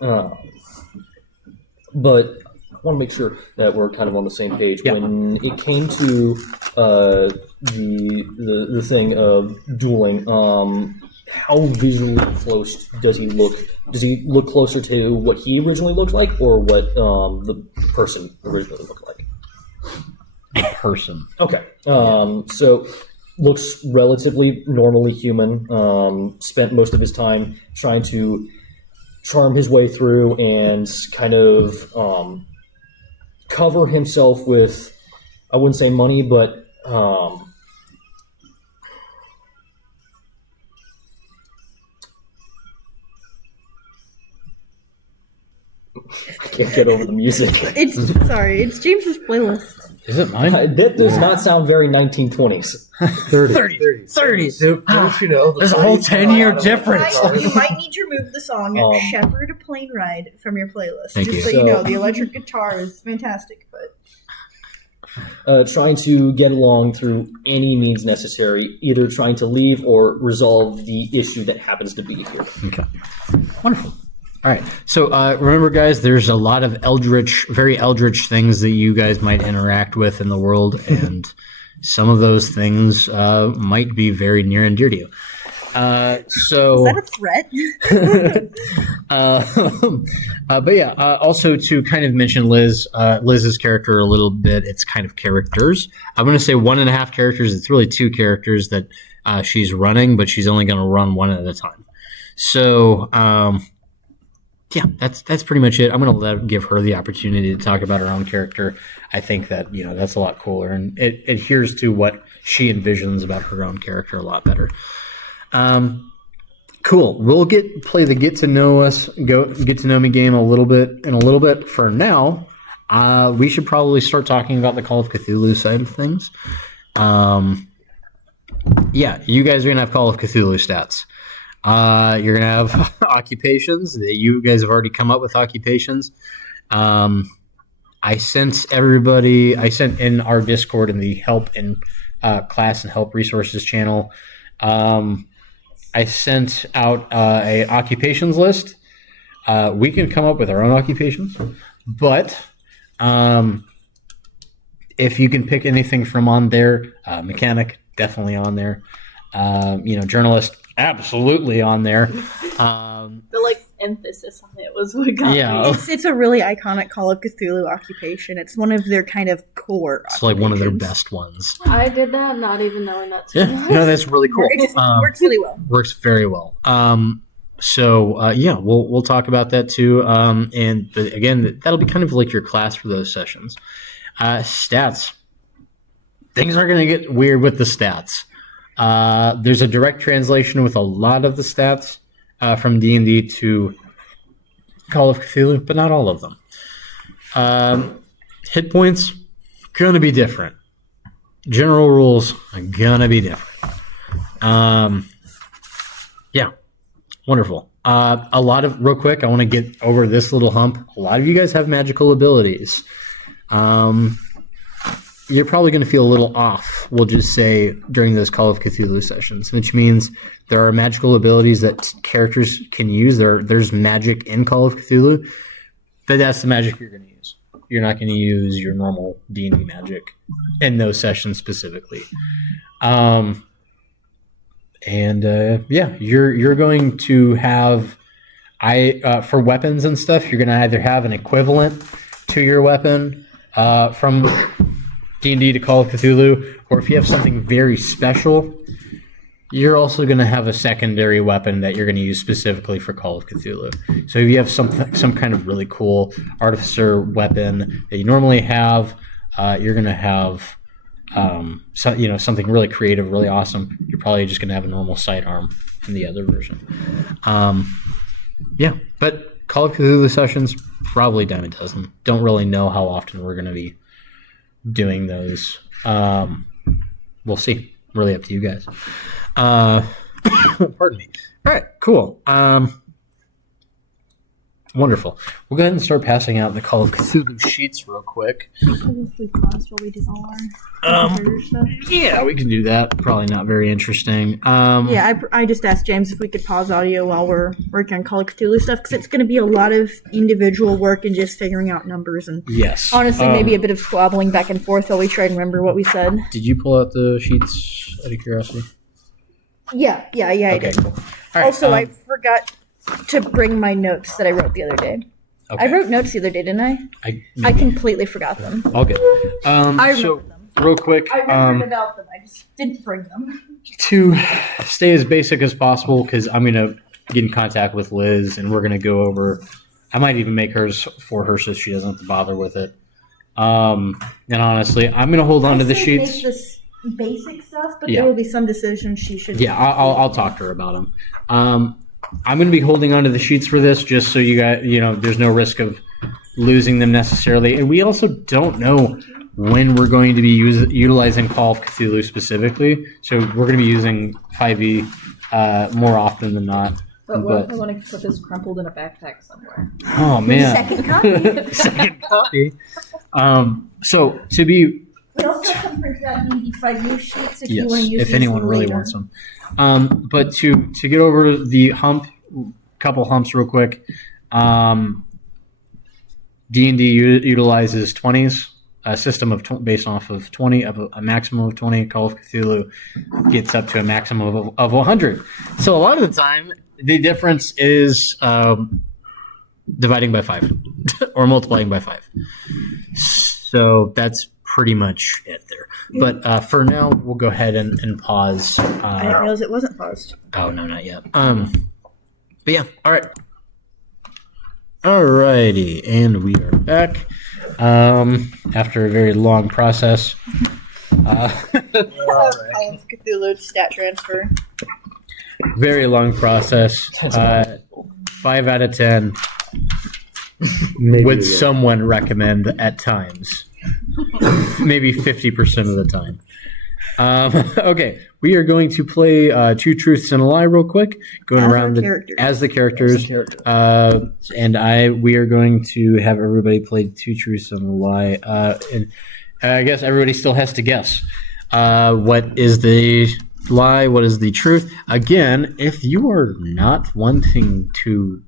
But I want to make sure that we're kind of on the same page. Yeah. When it came to the thing of dueling, how visually close does he look? Does he look closer to what he originally looked like, or what the person originally looked like? Person. Okay. So looks relatively normally human. Spent most of his time trying to charm his way through and kind of cover himself with, I wouldn't say money, but I can't get over the music. It's James's playlist. Is it mine? That does not sound very 1920s. 30. Don't you know? There's a whole 10-year difference. You might need to remove the song "Shepherd a Plane Ride" from your playlist. Thank just you. so you know, the electric guitar is fantastic, but trying to get along through any means necessary, either trying to leave or resolve the issue that happens to be here. Okay. Wonderful. All right. So remember, guys, there's a lot of very eldritch things that you guys might interact with in the world, and some of those things might be very near and dear to you. So Is that a threat? but yeah, also to kind of mention Liz's character a little bit, it's kind of characters. I'm going to say 1.5 characters. It's really 2 characters that she's running, but she's only going to run one at a time. So, yeah, that's pretty much it. I'm going to give her the opportunity to talk about her own character. I think that, that's a lot cooler, and it adheres to what she envisions about her own character a lot better. Cool. We'll play the get to know me game in a little bit. For now, we should probably start talking about the Call of Cthulhu side of things. Yeah, you guys are gonna have Call of Cthulhu stats. You're gonna have occupations. You guys have already come up with occupations. I sent in our Discord in the help in class and help resources channel. I sent out a occupations list. We can come up with our own occupations, but if you can pick anything from on there, mechanic definitely on there. Journalist absolutely on there. The emphasis on it was what got me. It's a really iconic Call of Cthulhu occupation. It's one of their kind of core. It's like one of their best ones. I did that, not even knowing that's that's really cool. Works really well. Works very well. We'll talk about that too. But again, that'll be kind of like your class for those sessions. Stats. Things are going to get weird with the stats. There's a direct translation with a lot of the stats from D&D to Call of Cthulhu, but not all of them. Hit points, going to be different. General rules are going to be different. Wonderful. Real quick, I want to get over this little hump. A lot of you guys have magical abilities. You're probably going to feel a little off, we'll just say, during those Call of Cthulhu sessions, which means there are magical abilities that characters can use. There's magic in Call of Cthulhu, but that's the magic you're going to use. You're not going to use your normal D&D magic in those sessions specifically. You're going to have, for weapons and stuff, you're going to either have an equivalent to your weapon from D&D to Call of Cthulhu, or if you have something very special, you're also going to have a secondary weapon that you're going to use specifically for Call of Cthulhu. So if you have some kind of really cool artificer weapon that you normally have, you're going to have something really creative, really awesome. You're probably just going to have a normal sidearm in the other version. But Call of Cthulhu sessions, probably dime a dozen. Don't really know how often we're going to be doing those. We'll see. Really up to you guys. Pardon me. All right, cool. Wonderful. We'll go ahead and start passing out the Call of Cthulhu sheets real quick. We paused while we did all our stuff. Yeah, we can do that. Probably not very interesting. I just asked James if we could pause audio while we're working on Call of Cthulhu stuff, because it's going to be a lot of individual work and just figuring out numbers and honestly maybe a bit of squabbling back and forth while we try and remember what we said. Did you pull out the sheets out of curiosity? Yeah, I did. Cool. All right, also, I forgot to bring my notes that I wrote the other day. Okay. I wrote notes the other day, didn't I? I completely forgot them. All good. I remember them. Real quick, I remembered about them. I just didn't bring them. To stay as basic as possible, because I'm going to get in contact with Liz, and we're going to go over. I might even make hers for her so she doesn't have to bother with it. And honestly, I'm going to hold on to the sheets. Make this basic stuff, but there will be some decisions she should. Yeah, I'll talk to her about them. I'm going to be holding on to the sheets for this, just so you guys, there's no risk of losing them necessarily. And we also don't know when we're going to be utilizing Call of Cthulhu specifically. So we're going to be using 5e more often than not. But what if I want to put this crumpled in a backpack somewhere? Oh, man. Second copy. Second copy. So to be... We also have some printed out D&D 5e sheets if you want to use if anyone really wants them. But to get over the couple humps real quick, D&D utilizes 20s system of based off of 20 of a maximum of 20. Call of Cthulhu gets up to a maximum of 100. So a lot of the time, the difference is dividing by 5 or multiplying by 5. So that's pretty much it there. But for now, we'll go ahead and pause. I didn't realize it wasn't paused. Oh, no, not yet. But yeah, all right. Alrighty, and we are back after a very long process. Call of Cthulhu stat transfer. Very long process. 5 out of 10 would someone recommend at times. Maybe 50% of the time. Okay, we are going to play Two Truths and a Lie real quick, going As around as the characters. And we are going to have everybody play Two Truths and a Lie. And I guess everybody still has to guess what is the lie, what is the truth. Again, if you are not wanting to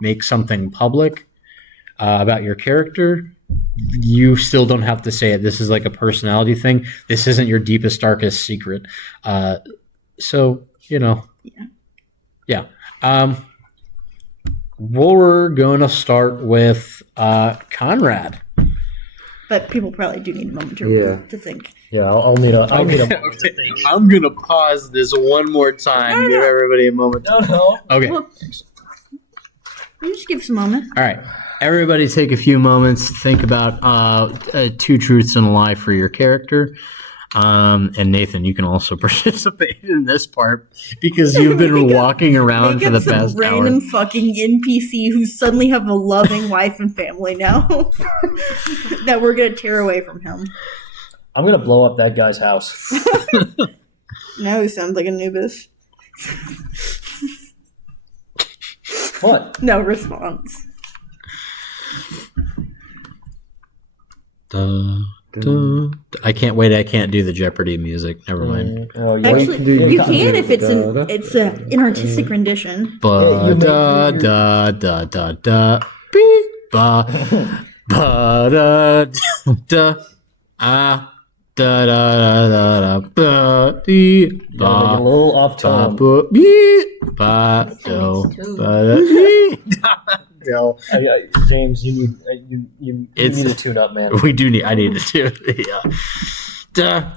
make something public about your character, you still don't have to say it. This is like a personality thing. This isn't your deepest, darkest secret. So, yeah. We're going to start with Conrad. But people probably do need a moment to think. Yeah, I'll need a moment to think. I'm going to pause this one more time. Give everybody a moment. No. Okay. Well, you just give us a moment. All right. Everybody take a few moments to think about Two Truths and a Lie for your character. And Nathan, you can also participate in this part because you've been walking around for the past random hour. fucking NPC who suddenly have a loving wife and family now that we're going to tear away from him. I'm going to blow up that guy's house. Now he sounds like Anubis. What? No response. I can't wait. I can't do the Jeopardy music. Never mind. Actually, you can if it's an artistic rendition. Ba da da da da da beep ba ba da da ah da da da da ba dee ba a little off tone. ba beep ba do ba da dee da. James, you need to tune up, man. We do need. I need to do. Yeah. Da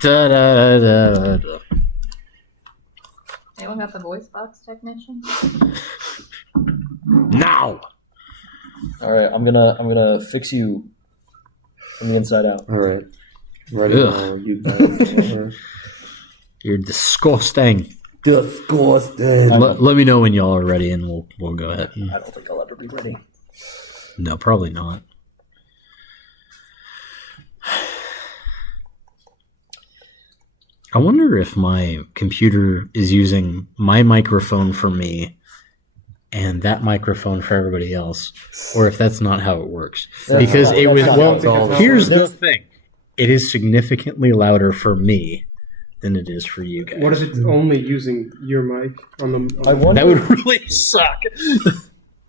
da da da da. Anyone got the voice box technician? Now. All right, I'm gonna fix you from the inside out. All right. Ready now, you guys. You're disgusting. Disgusting. Let me know when y'all are ready, and we'll go ahead. I don't think I'll ever be ready. No, probably not. I wonder if my computer is using my microphone for me and that microphone for everybody else, or if that's not how it works. Because it was here's the thing. It is significantly louder for me than it is for you guys. What if it's only using your mic on the? That would really suck.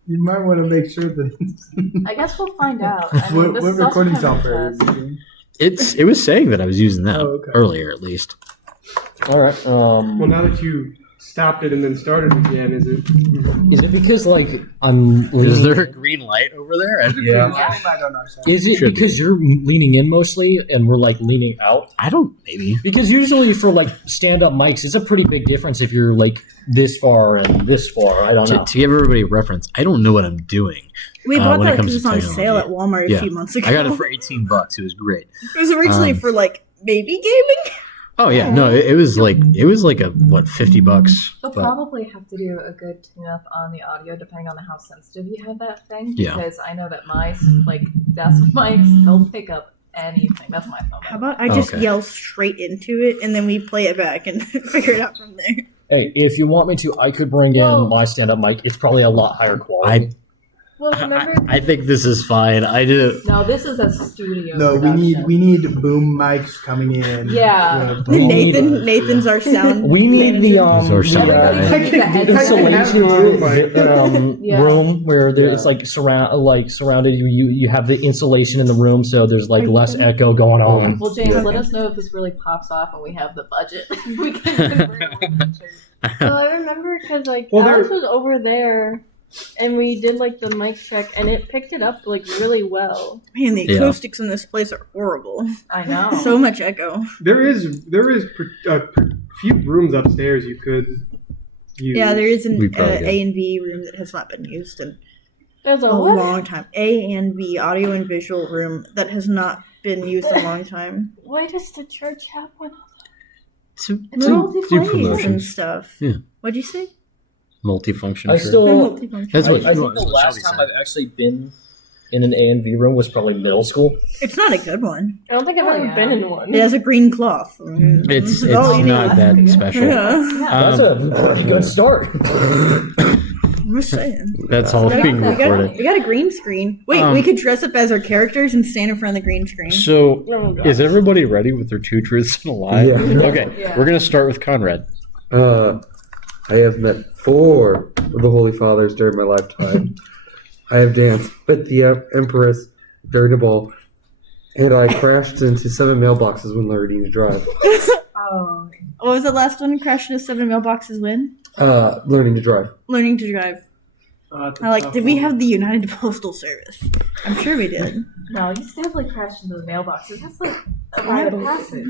You might want to make sure that I guess we'll find out. I mean, what this is also recording kind of a software is test. using? It was saying that I was using that okay. earlier, at least. All right. Well, now that you stopped it and then started again, is it because I'm leaning? Is there a green light over there? Yeah. I don't know. Is it Should because you're leaning in mostly and we're leaning out? I don't. Maybe. Because usually for stand-up mics, it's a pretty big difference if you're this far and this far. I don't know. To give everybody a reference, I don't know what I'm doing. We bought when that it comes because it was to on technology. sale at Walmart a few months ago. I got it for $18. It was great. It was originally for baby gaming. Oh yeah, no, it was like a what $50. They'll But probably have to do a good tune-up on the audio depending on how sensitive you have that thing. Yeah. Because I know that my desk mics, they'll pick up anything. That's my phone. How about I just Okay. yell straight into it and then we play it back and figure it out from there. Hey, if you want me to, I could bring in my stand-up mic. It's probably a lot higher quality. Well, remember? I think this is fine. I do. No, this is a studio. No, production. we need boom mics coming in. Yeah. Nathan's our sound. We need the These are some Everybody guys. needs a insulation headset. Yeah. room where it's like surrounded. You have the insulation in the room, so there's like less echo going on. Well, James, let us know if this really pops off and we have the budget. We can convert it. Well, I remember because like Well, Alex was over there, and we did like the mic check, and it picked it up like really well. Man, the Yeah. acoustics in this place are horrible. I know. So much echo. There is a few rooms upstairs you could use. Yeah, there is an We probably did. A and V room that has not been used in There's a a what? long time. A and V audio and visual room that has not been used in a long time. Why does the church have one? To It's do multi-plays and promotions. stuff. Yeah. What'd you say? Multifunction. I shirt. still. Multifunction. That's what I think the last time I've actually been in an A and V room was probably middle school. It's not a good one. I don't think I've Oh, ever yeah. been in one. It has a green cloth. It's all you not need. that special. Yeah. That's Um, a pretty good start. I'm just saying. that's all We being got, recorded. we got a green screen. Wait, Um, we could dress up as our characters and stand in front of the green screen. So, Oh, God. is everybody ready with their two truths and a lie? Yeah. Okay, Yeah. we're gonna start with Conrad. I have met 4 of the Holy Fathers during my lifetime. I have danced with the Empress during the ball, and I crashed into 7 mailboxes when learning to drive. Oh. What was the last one? Crashed into 7 mailboxes when? Learning to drive. Learning to drive. That's a I like, tough did we one. have the United Postal Service? I'm sure we did. No, he's definitely crashed into the mailboxes. That's like a rite of passage.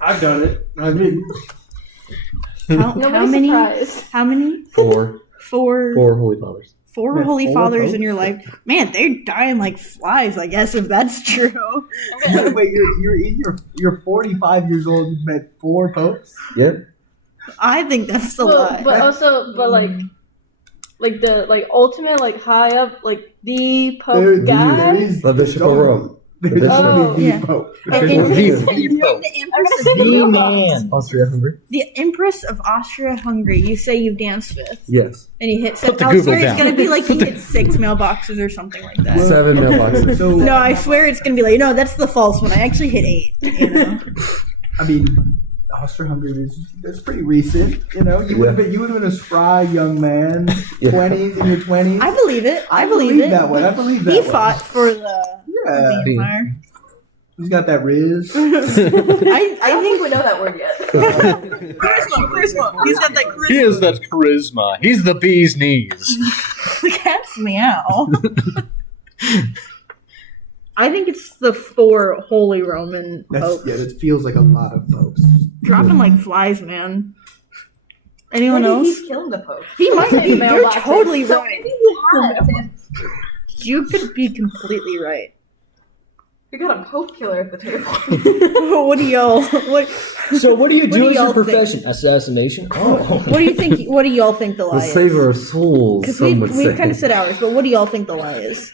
I've done it. I mean, how Nobody's many? surprised. How many? 4 Four 4 Holy Fathers. Four Yeah, Holy 4 Fathers in popes. your life. Man, they're dying like flies, I guess, if that's true. Wait, you're 45 years old. You've met 4 popes. Yep. I think that's the Well, lie. but also, but like the like ultimate like high up like the Pope guy. The Bishop of Rome. There's Bishop. only Yeah. the Pope. And- The the Empress of The man. Austria-Hungary? the Empress of Austria-Hungary. You say you've danced with, Yes. and you hit. Put the I Google swear down. it's gonna be like you hit 6 mailboxes or something like that. 7 mailboxes. So No, I swear it's gonna be like, no, that's the false one. I actually hit 8. You know? I mean, Austria-Hungary that's pretty recent. You know, you would have been a spry young man, Yeah. 20s in your 20s. I believe it. I believe it. that one. I believe that He one. fought for the Yeah, empire. he's got that riz. I I don't think we know that word yet. charisma. He's got that charisma. He has that charisma. He's the bee's knees. The cat's meow. I think it's the 4 Holy Roman popes. That feels like a lot of popes. Dropping like flies, man. Anyone Maybe else? he's killing the Pope. He might be. You're Mailboxes. totally So right. maybe he has. And You could be completely right. we got a Pope killer at the table. What do y'all? What? So what do you What do do as y'all your think? profession? Assassination. Oh. What do you think? What do y'all think the The lie is? saver of souls, Because some would we've say. kind of said ours, but what do y'all think the lie is?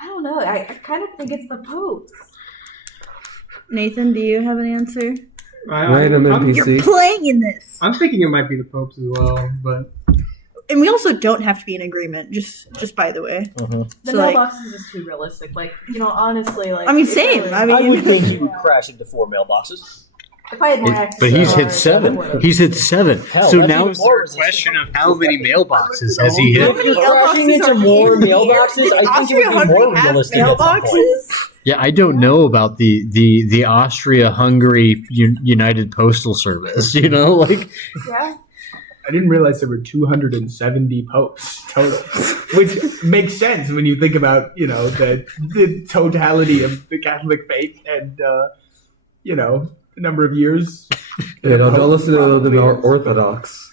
I don't know. I kind of think it's the Pope. Nathan, do you have an answer? Random I'm, You're NPC. playing in this, I'm thinking it might be the popes as well, but and we also don't have to be in agreement. Just by the way. The So, like- mailboxes is too realistic. Like, you know, honestly, like. I mean, if same. it was- I mean, I would think he would crash into 4 mailboxes. if I had more access But he's to hit cars, I 7. would've. He's hit 7. Hell, So that's now even is more there a resistant. question of how many mailboxes has he How hit? many Crashing mailboxes into are more in here? mailboxes, Did I think it would be Austria-Hungary more have realistic at some point. mailboxes? Yeah, I don't know about the Austria-Hungary United Postal Service. You know, like Yeah. I didn't realize there were 270 popes total, which makes sense when you think about the totality of the Catholic faith and the number of years. Yeah, don't Pope listen to the probably more is. Orthodox.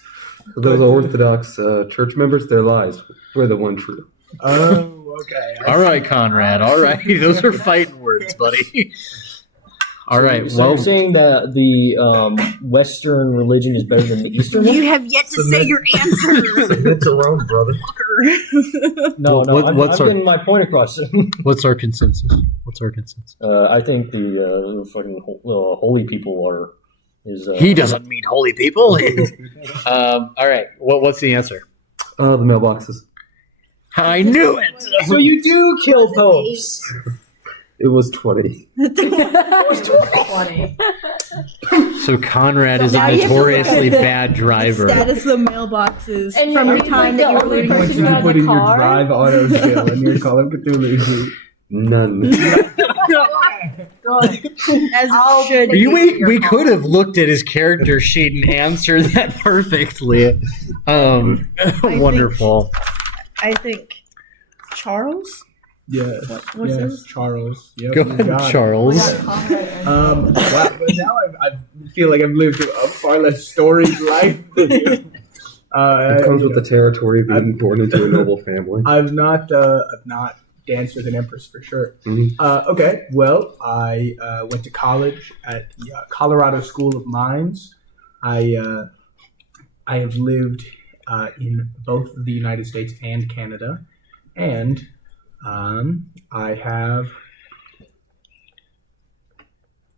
Those Orthodox church members, their lies. We're the one true. Oh, okay. all right, Conrad. All right, those are fighting words, buddy. All right. So Well, you're saying that the Western religion is better than the Eastern one? You have yet to say your answer. Submit to Rome, brother. No, What- I'm what's our- getting my point across. what's our consensus? I think the fucking holy people is. He doesn't mean holy people. All right. What's the answer? The mailboxes. I knew it. So you do kill popes. It was 20. 20. So Conrad is Now a you have to look notoriously at the bad driver. Status of mailboxes And from you're the time that the you were only learning person to who drive. had Put the in your car? drive auto skill and your Call of Cthulhu. None. Good. As I'll it should. take be. We could have looked at his character sheet and answered that perfectly. Wonderful. I think Charles. Yeah. What's yes, his? Charles. Yep, Go you ahead, got it. Charles. Wow, but now I feel like I've lived a far less storied life than you. It comes with the territory of being born into a noble family. I've not danced with an empress for sure. Mhm. Okay, well, I went to college at the Colorado School of Mines. I have lived in both the United States and Canada, and I have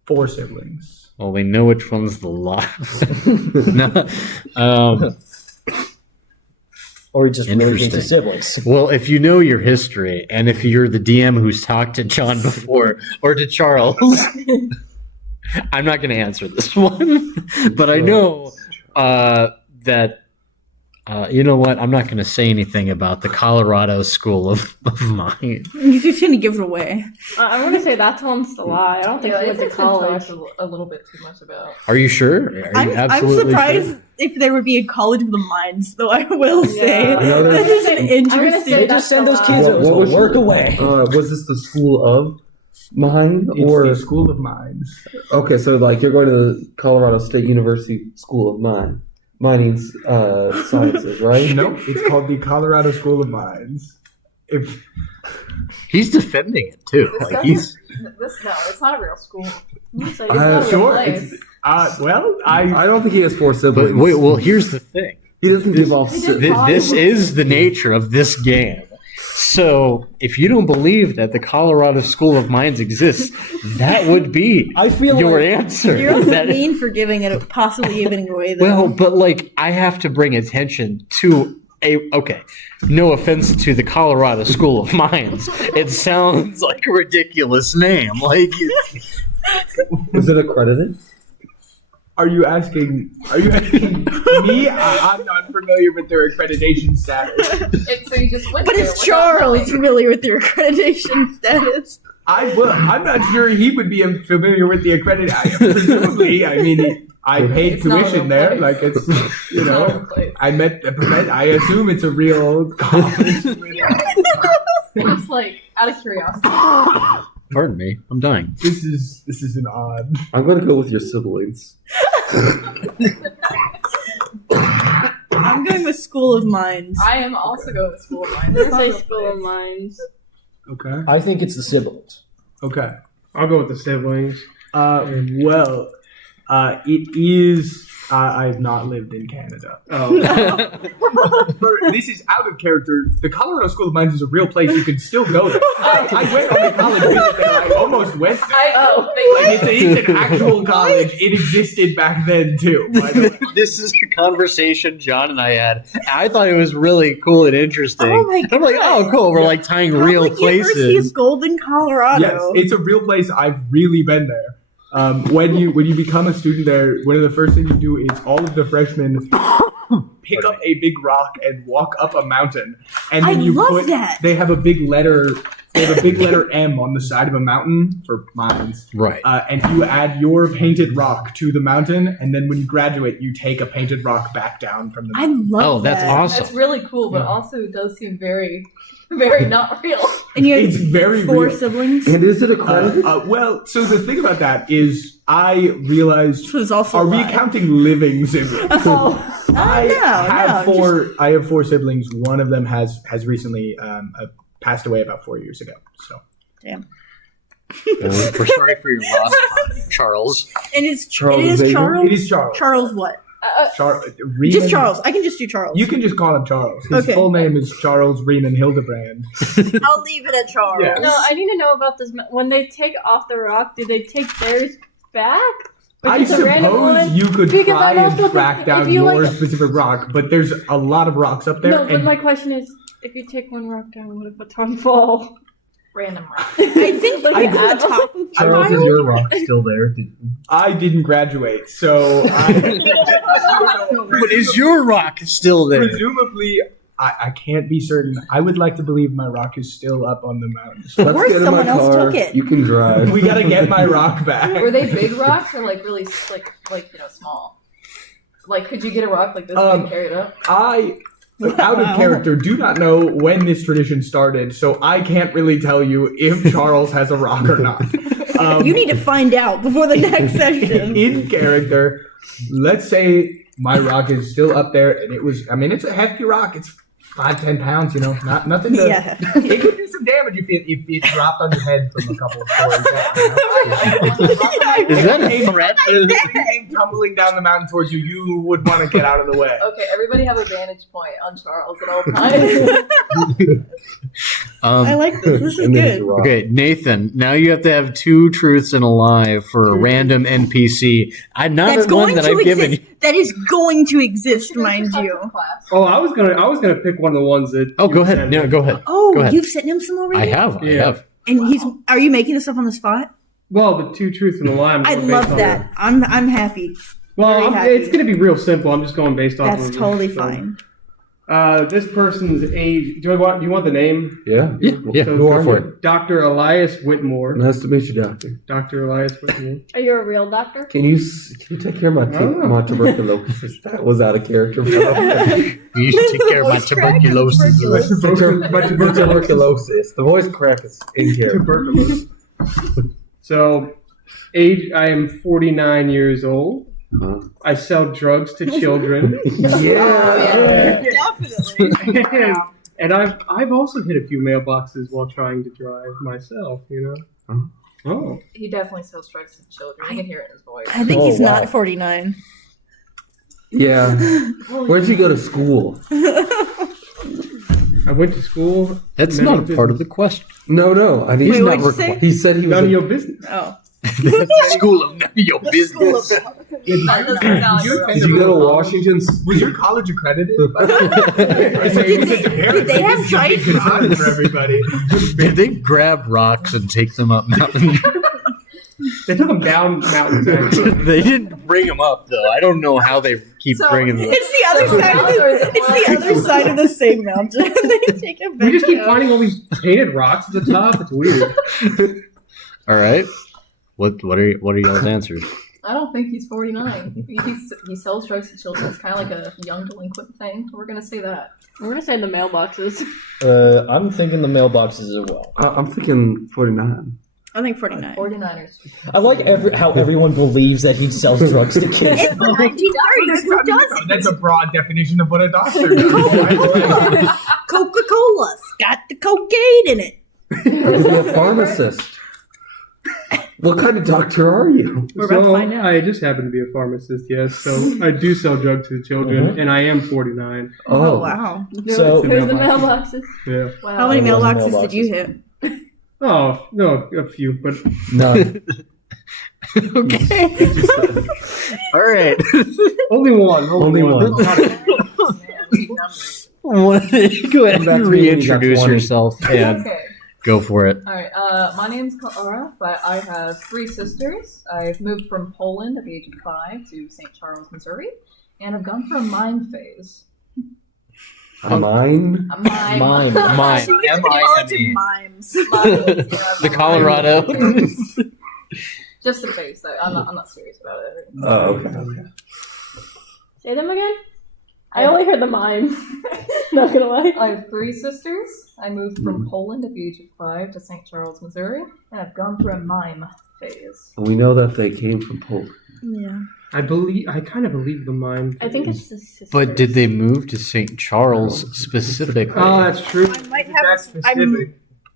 4 siblings. Well, we know which one's the last. No, Or he just really hates Interesting. his siblings. well, if you know your history, and if you're the DM who's talked to John before, or to Charles, I'm not going to answer this one. But I know that, you know what? I'm not going to say anything about the Colorado School of Mine. He's just gonna give it away. I'm gonna say that one's the lie. I don't think Yeah, he went to it's been college. talked a little bit too much about. Are you sure? Are you I'm absolutely surprised sure? if there would be a college of the mines, though. I will say Yeah. I know that there's- is an I'm gonna interesting. say They just send those kids What- over what to was work your- away. Was this the School of Mine? It's Or the School of Mines. okay, so like you're going to the Colorado State University School of Mining Sciences, right? No, it's called the Colorado School of Mines. If He's defending it too. This Like he's. it's not a real school. So It's not a real sure, place. well, I I don't think he has 4 siblings. But wait, well, here's the thing. he doesn't give off. He did- This is the nature of this game. So, if you don't believe that the Colorado School of Mines exists, that would be I feel your like answer. You're also That- mean for giving it, possibly giving it away. Though. well, but like, I have to bring attention to okay, no offense to the Colorado School of Mines. It sounds like a ridiculous name. Like, Is it accredited? Are you asking me? I'm not familiar with their accreditation status. So you just went but there is without Charles knowing. familiar with their accreditation status? I'm not sure he would be familiar with the accreditation. Presumably, I mean, I paid It's not a tuition real there. place. Like it's It's not a real place. I met the professor. I assume it's a real college. Just like out of curiosity. pardon me, I'm dying. This is an odd. I'm going to go with your siblings. I'm going with School of Mines. I am also going to school of mine. I'm It's gonna not a say real School of place. Mines. Okay. I think it's the siblings. Okay. I'll go with the siblings. Well, it is. I've not lived in Canada. Oh, This is out of character. The Colorado School of Mines is a real place. You can still go there. I went on a college visit there. I almost went there. It's an actual college. It existed back then too. By the way. This is a conversation John and I had. I thought it was really cool and interesting. Oh my I'm like, oh, cool. We're like tying real Public University places. of Golden, Colorado. Yes, it's a real place. I've really been there. When you become a student there, one of the first things you do is all of the freshmen pick up a big rock and walk up a mountain, and then I you love put. that. They have a big letter. They have a big letter M on the side of a mountain for mines. Right. And you add your painted rock to the mountain, and then when you graduate, you take a painted rock back down from the I mountain. love Oh, that's that. awesome. That's really cool, but Yeah. also it does seem very, very not real. And you have It's very 4 real. siblings. And is it accredited? Well, so the thing about that is, I realized. Which was also Are a we lie. counting living siblings? I have no, 4. I have 4 siblings. One of them has recently passed away about 4 years ago. So We're sorry for your loss, Charles. And it's Charles it is Xavier? Charles. it is Charles. Charles what? Riemann- Just Charles. I can just do Charles. You can just call him Charles. His Okay. full name is Charles Riemann Hildebrand. I'll leave it at Charles. Yeah. No, I need to know about this. When they take off the rock, do they take theirs back? I it's a random suppose one, you could because try I'm also and track down if you, your like- specific rock, but there's a lot of rocks up there. No, but and my question is, if you take one rock down, what if a ton fall? Random rock. I think like it's on the top of the Charles, is pile. your rock still there? I didn't graduate, so But is your rock still there? presumably I can't be certain. I would like to believe my rock is still up on the mountain. Let's course get in my someone else car. took it. You can drive. We gotta get my rock back. Were they big rocks or like really small? Like, could you get a rock like this and carry it up? I, out of character, do not know when this tradition started, so I can't really tell you if Charles has a rock or not. You need to find out before the next session. In character, let's say my rock is still up there, and it's a hefty rock. It's 5-10 pounds, not nothing to. Yeah. It could do some damage if it dropped on your head from a couple of stories. Is that a threat? If it came tumbling down the mountain towards you, you would want to get out of the way. Okay, everybody have a vantage point on Charles at all times. I like this. This is And then there's a good. rock. Okay, Nathan. Now you have to have 2 truths and a lie for a random NPC. Not That's the one going that to I've given exist. you. That is going to exist, mind you. Class. Oh, I was gonna pick one of the ones that. Oh, you go ahead. said. No, go ahead. Oh, Go ahead. you've sent him some already. I have. Yeah. And are you making this up on the spot? Well, the 2 truths and a lie. I'm I going based love on that. I'm happy. Well, Very happy. it's gonna be real simple. I'm just going based off. That's of totally so, fine. This person's age. Do you want the name? Yeah. Yeah, So go for it. Dr. Elias Whitmore. Nice to meet you, doctor. Dr. Elias Whitmore. Are you a real doctor? Can you take care of my tuberculosis? That was out of character. Bro. You should take care of my Voice crack or tuberculosis. Tuberculosis. The voice crack is in character. Tuberculosis. So, age, I am 49 years old. Huh? I sell drugs to children. Yeah. Definitely. and I've also hit a few mailboxes while trying to drive myself, Huh? Oh. He definitely still strikes the children. You can hear it in his voice. I think Oh, he's wow. not 49. Yeah. Where'd you go to school? I went to school. That's None not of a part of the question. No. I Wait, didn't. what'd you say? He said he was. None of your business. Oh. School of none of your business. That doesn't sound real. Did you go to Washington? Was your college accredited? Did they have giant concern for everybody. Did they grab rocks and take them up mountain? They took him down mountains. Actually. They didn't bring them up though. I don't know how they keep So- bringing them up. It's the other side. It's the other side of the same mountain. They take it back We just keep down. finding all these painted rocks at the top. It's weird. All right. What are y'all's answers? I don't think he's 49. He sells drugs to children. It's kind of like a young delinquent thing. We're gonna say that. We're gonna say in the mailboxes. I'm thinking the mailboxes as well. I'm thinking 49. I think 49. 49ers. I like how everyone believes that he sells drugs to kids. It's the 1930s. Who doesn't? That's a broad definition of what a doctor does. Coca-Cola. Coca-Cola's got the cocaine in it. Is he a pharmacist? What kind of doctor are you? We're about to So, find out. I just happen to be a pharmacist, yes. So I do sell drugs to children, and I am 49. Oh, wow. So The Here's the mailboxes. mailboxes. Yeah. Wow. How many Those mailboxes did you hit? Oh, no, a few, but None. Okay. All right. only one. Only one. Go ahead Back and to me when you got reintroduce 20. yourself and Okay. go for it. Alright, my name's Clara, but I have 3 sisters. I've moved from Poland at the age of 5 to St. Charles, Missouri, and I've gone through a mime phase. Mine? A mime. Mime. Mime. She gets M-I-M-E. mimes. The Colorado. Just a phase. I'm not serious about it. Oh, okay. Say them again. I only heard the mime. Not gonna lie. I have 3 sisters. I moved from Poland at the age of 5 to St. Charles, Missouri, and I've gone through a mime phase. We know that they came from Poland. Yeah. I kind of believe the mime. I think it's the sisters. But did they move to St. Charles specifically? Oh, that's true. I might have. That's specific.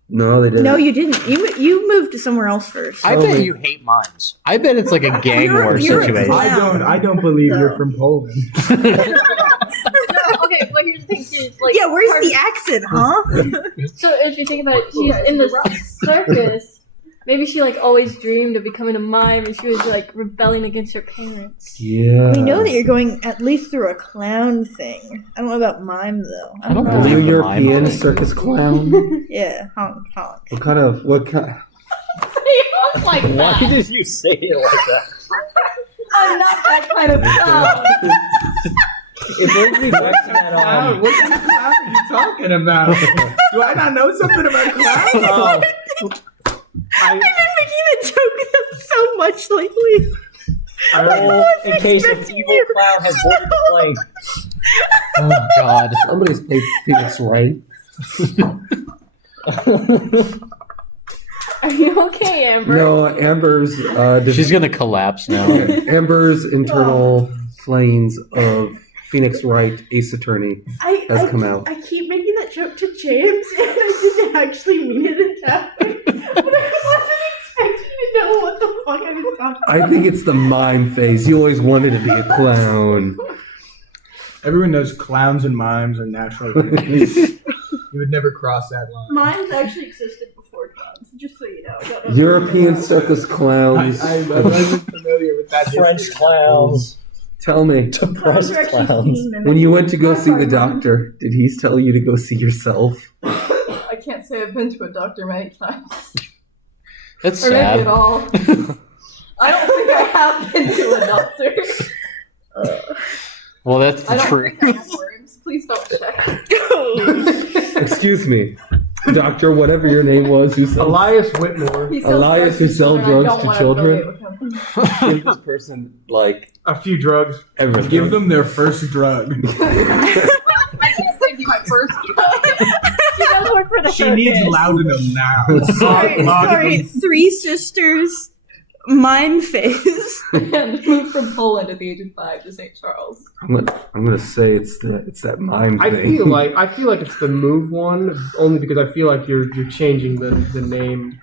No, they didn't. No, you didn't. You moved to somewhere else first. I bet you hate mimes. I bet it's like a gang You're- war you're a situation. clown. I don't believe So. you're from Poland. No, okay, but here's the thing. She's like, Yeah, where's part the accent, huh? So if you think about it, she's in the circus, Maybe she like always dreamed of becoming a mime, and she was like rebelling against her parents. Yeah. We know that you're going at least through a clown thing. I don't know about mime though. I don't know. believe New the mime European thing. circus clown. Yeah, honk honk. What kind? Like Why that. did you say it like that? I'm not that kind of clown. It brings me back to that. Clown? What kind of clown are you talking about? Do I not know something about clowns? I've been making the joke so much lately. In case an evil clown has boarded the plane. Oh God. Somebody's played Phoenix Wright. Are you okay, Amber? No, Amber's. She's gonna collapse now. Amber's internal flames of Phoenix Wright, Ace Attorney, has come out. I keep making that joke to James, and I didn't actually mean it in that way. But I wasn't expecting you to know what the fuck I was talking about. I think it's the mime phase. You always wanted to be a clown. Everyone knows clowns and mimes are natural enemies. You would never cross that line. Mimes actually existed before clowns, just so you know. I don't know. European circus clowns. I wasn't familiar with that. French history. clowns. Tell me, Clowns Depressed are actually clowns. seen in when you went to go Not see the hard ones. doctor, did he tell you to go see yourself? I can't say I've been to a doctor many times. That's Or maybe at sad. all. I don't think I have been to a doctor. Well, that's I the don't truth. think I have worms. Please don't check. Excuse me, doctor, whatever your name was, who said Elias Whitmore, He sells Elias who drugs to sell children. I drugs don't to wanna children? affiliate with him. give this person like a few drugs. everything. Give them their first drug. I can't say be my first drug. She does work for the She needs circus. laudanum now. Sorry, Three Sisters mime phase. And moved from Poland at the age of 5 to St. Charles. I'm gonna say it's that mime I thing. feel like it's the move one, only because I feel like you're changing the name.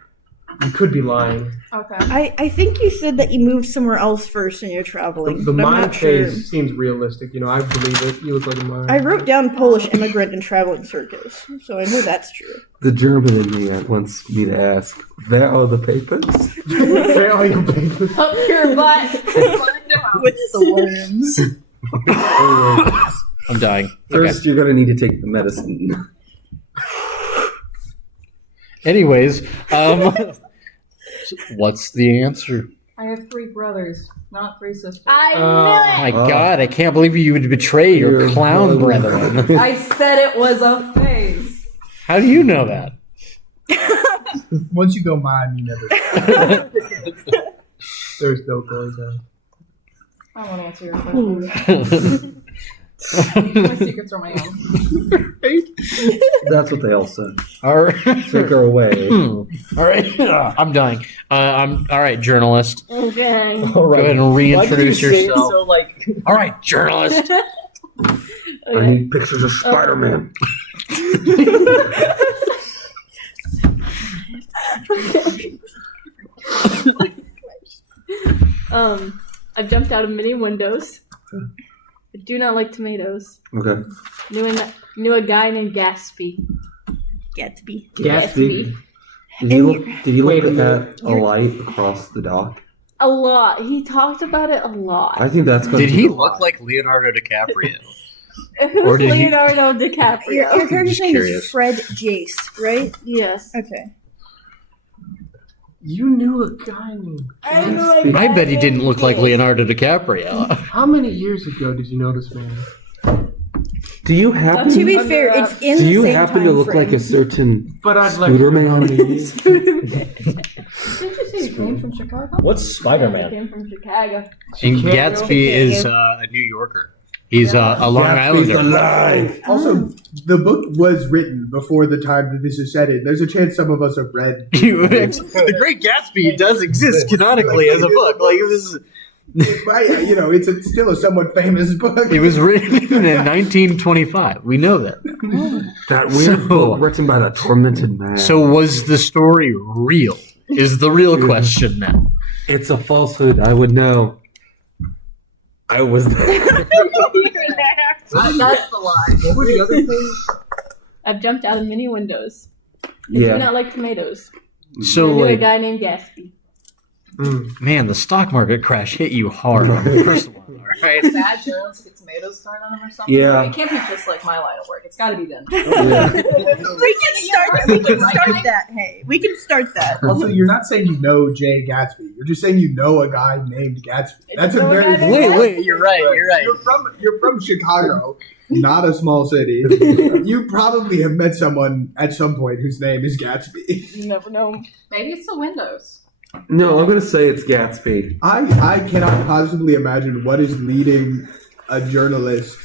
You could be lying. Okay. I think you said that you moved somewhere else first and you're traveling. The but I'm mime not sure. phase seems realistic. You know, I believe it. You look like a mime. I wrote down Polish immigrant and traveling circus, so I know that's true. The German in me wants me to ask, where are the papers? Where are your papers? Up your butt. With the worms. I'm dying. First, you're gonna need to take the medicine. Anyways, what's the answer? I have 3 brothers, not 3 sisters. I Oh knew my God, I can't believe you would betray your Your clown brother. brethren. I said it was a phase. How do you know that? Once you go mime, you never. There's no going down. I won't answer your question. My secrets are my own. That's what they all said. All right. Take her away. All right. I'm dying. I'm all right, journalist. it. Okay. All right. Go ahead and reintroduce Why did you say it yourself. so, like, All right, journalist. I need pictures of Spider-Man. I've jumped out of many windows. I do not like tomatoes. Okay. Knew a guy named Gatsby. Gatsby. Gatsby. Did you Wait a look minute. at a light across the dock? A lot. He talked about it a lot. I think that's going Did to he look like Leonardo DiCaprio? Who's or did he- Leonardo DiCaprio? Your character's Just name curious. is Fred Jace, right? Yes. Okay. You knew a guy named. I bet he didn't look like Leonardo DiCaprio. How many years ago did you know this man? Do you happen? To be Under fair, wraps. it's in Do the you same happen to time look frame. like a certain But I'd like Scooter to know how Man? many years. Didn't you say he came from Chicago? what's He Spider-Man? came from Chicago. And Chicago? Gatsby is a New Yorker. He's a Long Gatsby's Islander. alive. Also, the book was written before the time that this is set in. There's a chance some of us have read. The Great Gatsby does exist canonically as a book. Like this is. You know, it's still a somewhat famous book. It was written in 1925. We know that. That weird So- book written by the tormented man. So was the story real? Is the real question now? It's a falsehood. I would know. I was there. That's the lie. What were the other things? I've jumped out of many windows. I do Yeah. not like tomatoes. So I knew a like, guy named Gatsby. man, the stock market crash hit you hard on the first one, all right? Bad journalists get tomatoes thrown on them or something. Yeah. Like, it can't be just like my line of work. It's got to be them. Yeah. We can start that. Hey, we can start that. Also, you're not saying you know Jay Gatsby. You're just saying you know a guy named Gatsby. That's a very Wait, you're right. You're from Chicago, not a small city. You probably have met someone at some point whose name is Gatsby. You never know. Maybe it's the windows. No, I'm gonna say it's Gatsby. I cannot possibly imagine what is leading a journalist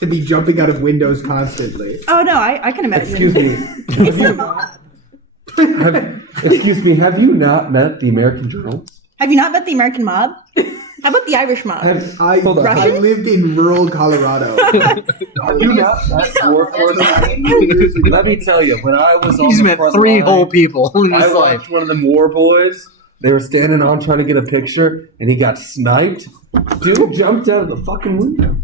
to be jumping out of windows constantly. Oh no, I can imagine. Excuse me. It's the mob. Excuse me. Have you not met the American journalist? Have you not met the American mob? How about the Irish mob? Hold on. Russian? I lived in rural Colorado. Have you not met Let me tell you, when I was on He's the met front 3 line, whole people in I his life. watched one of them war boys. They were standing on trying to get a picture, and he got sniped. Dude jumped out of the fucking window.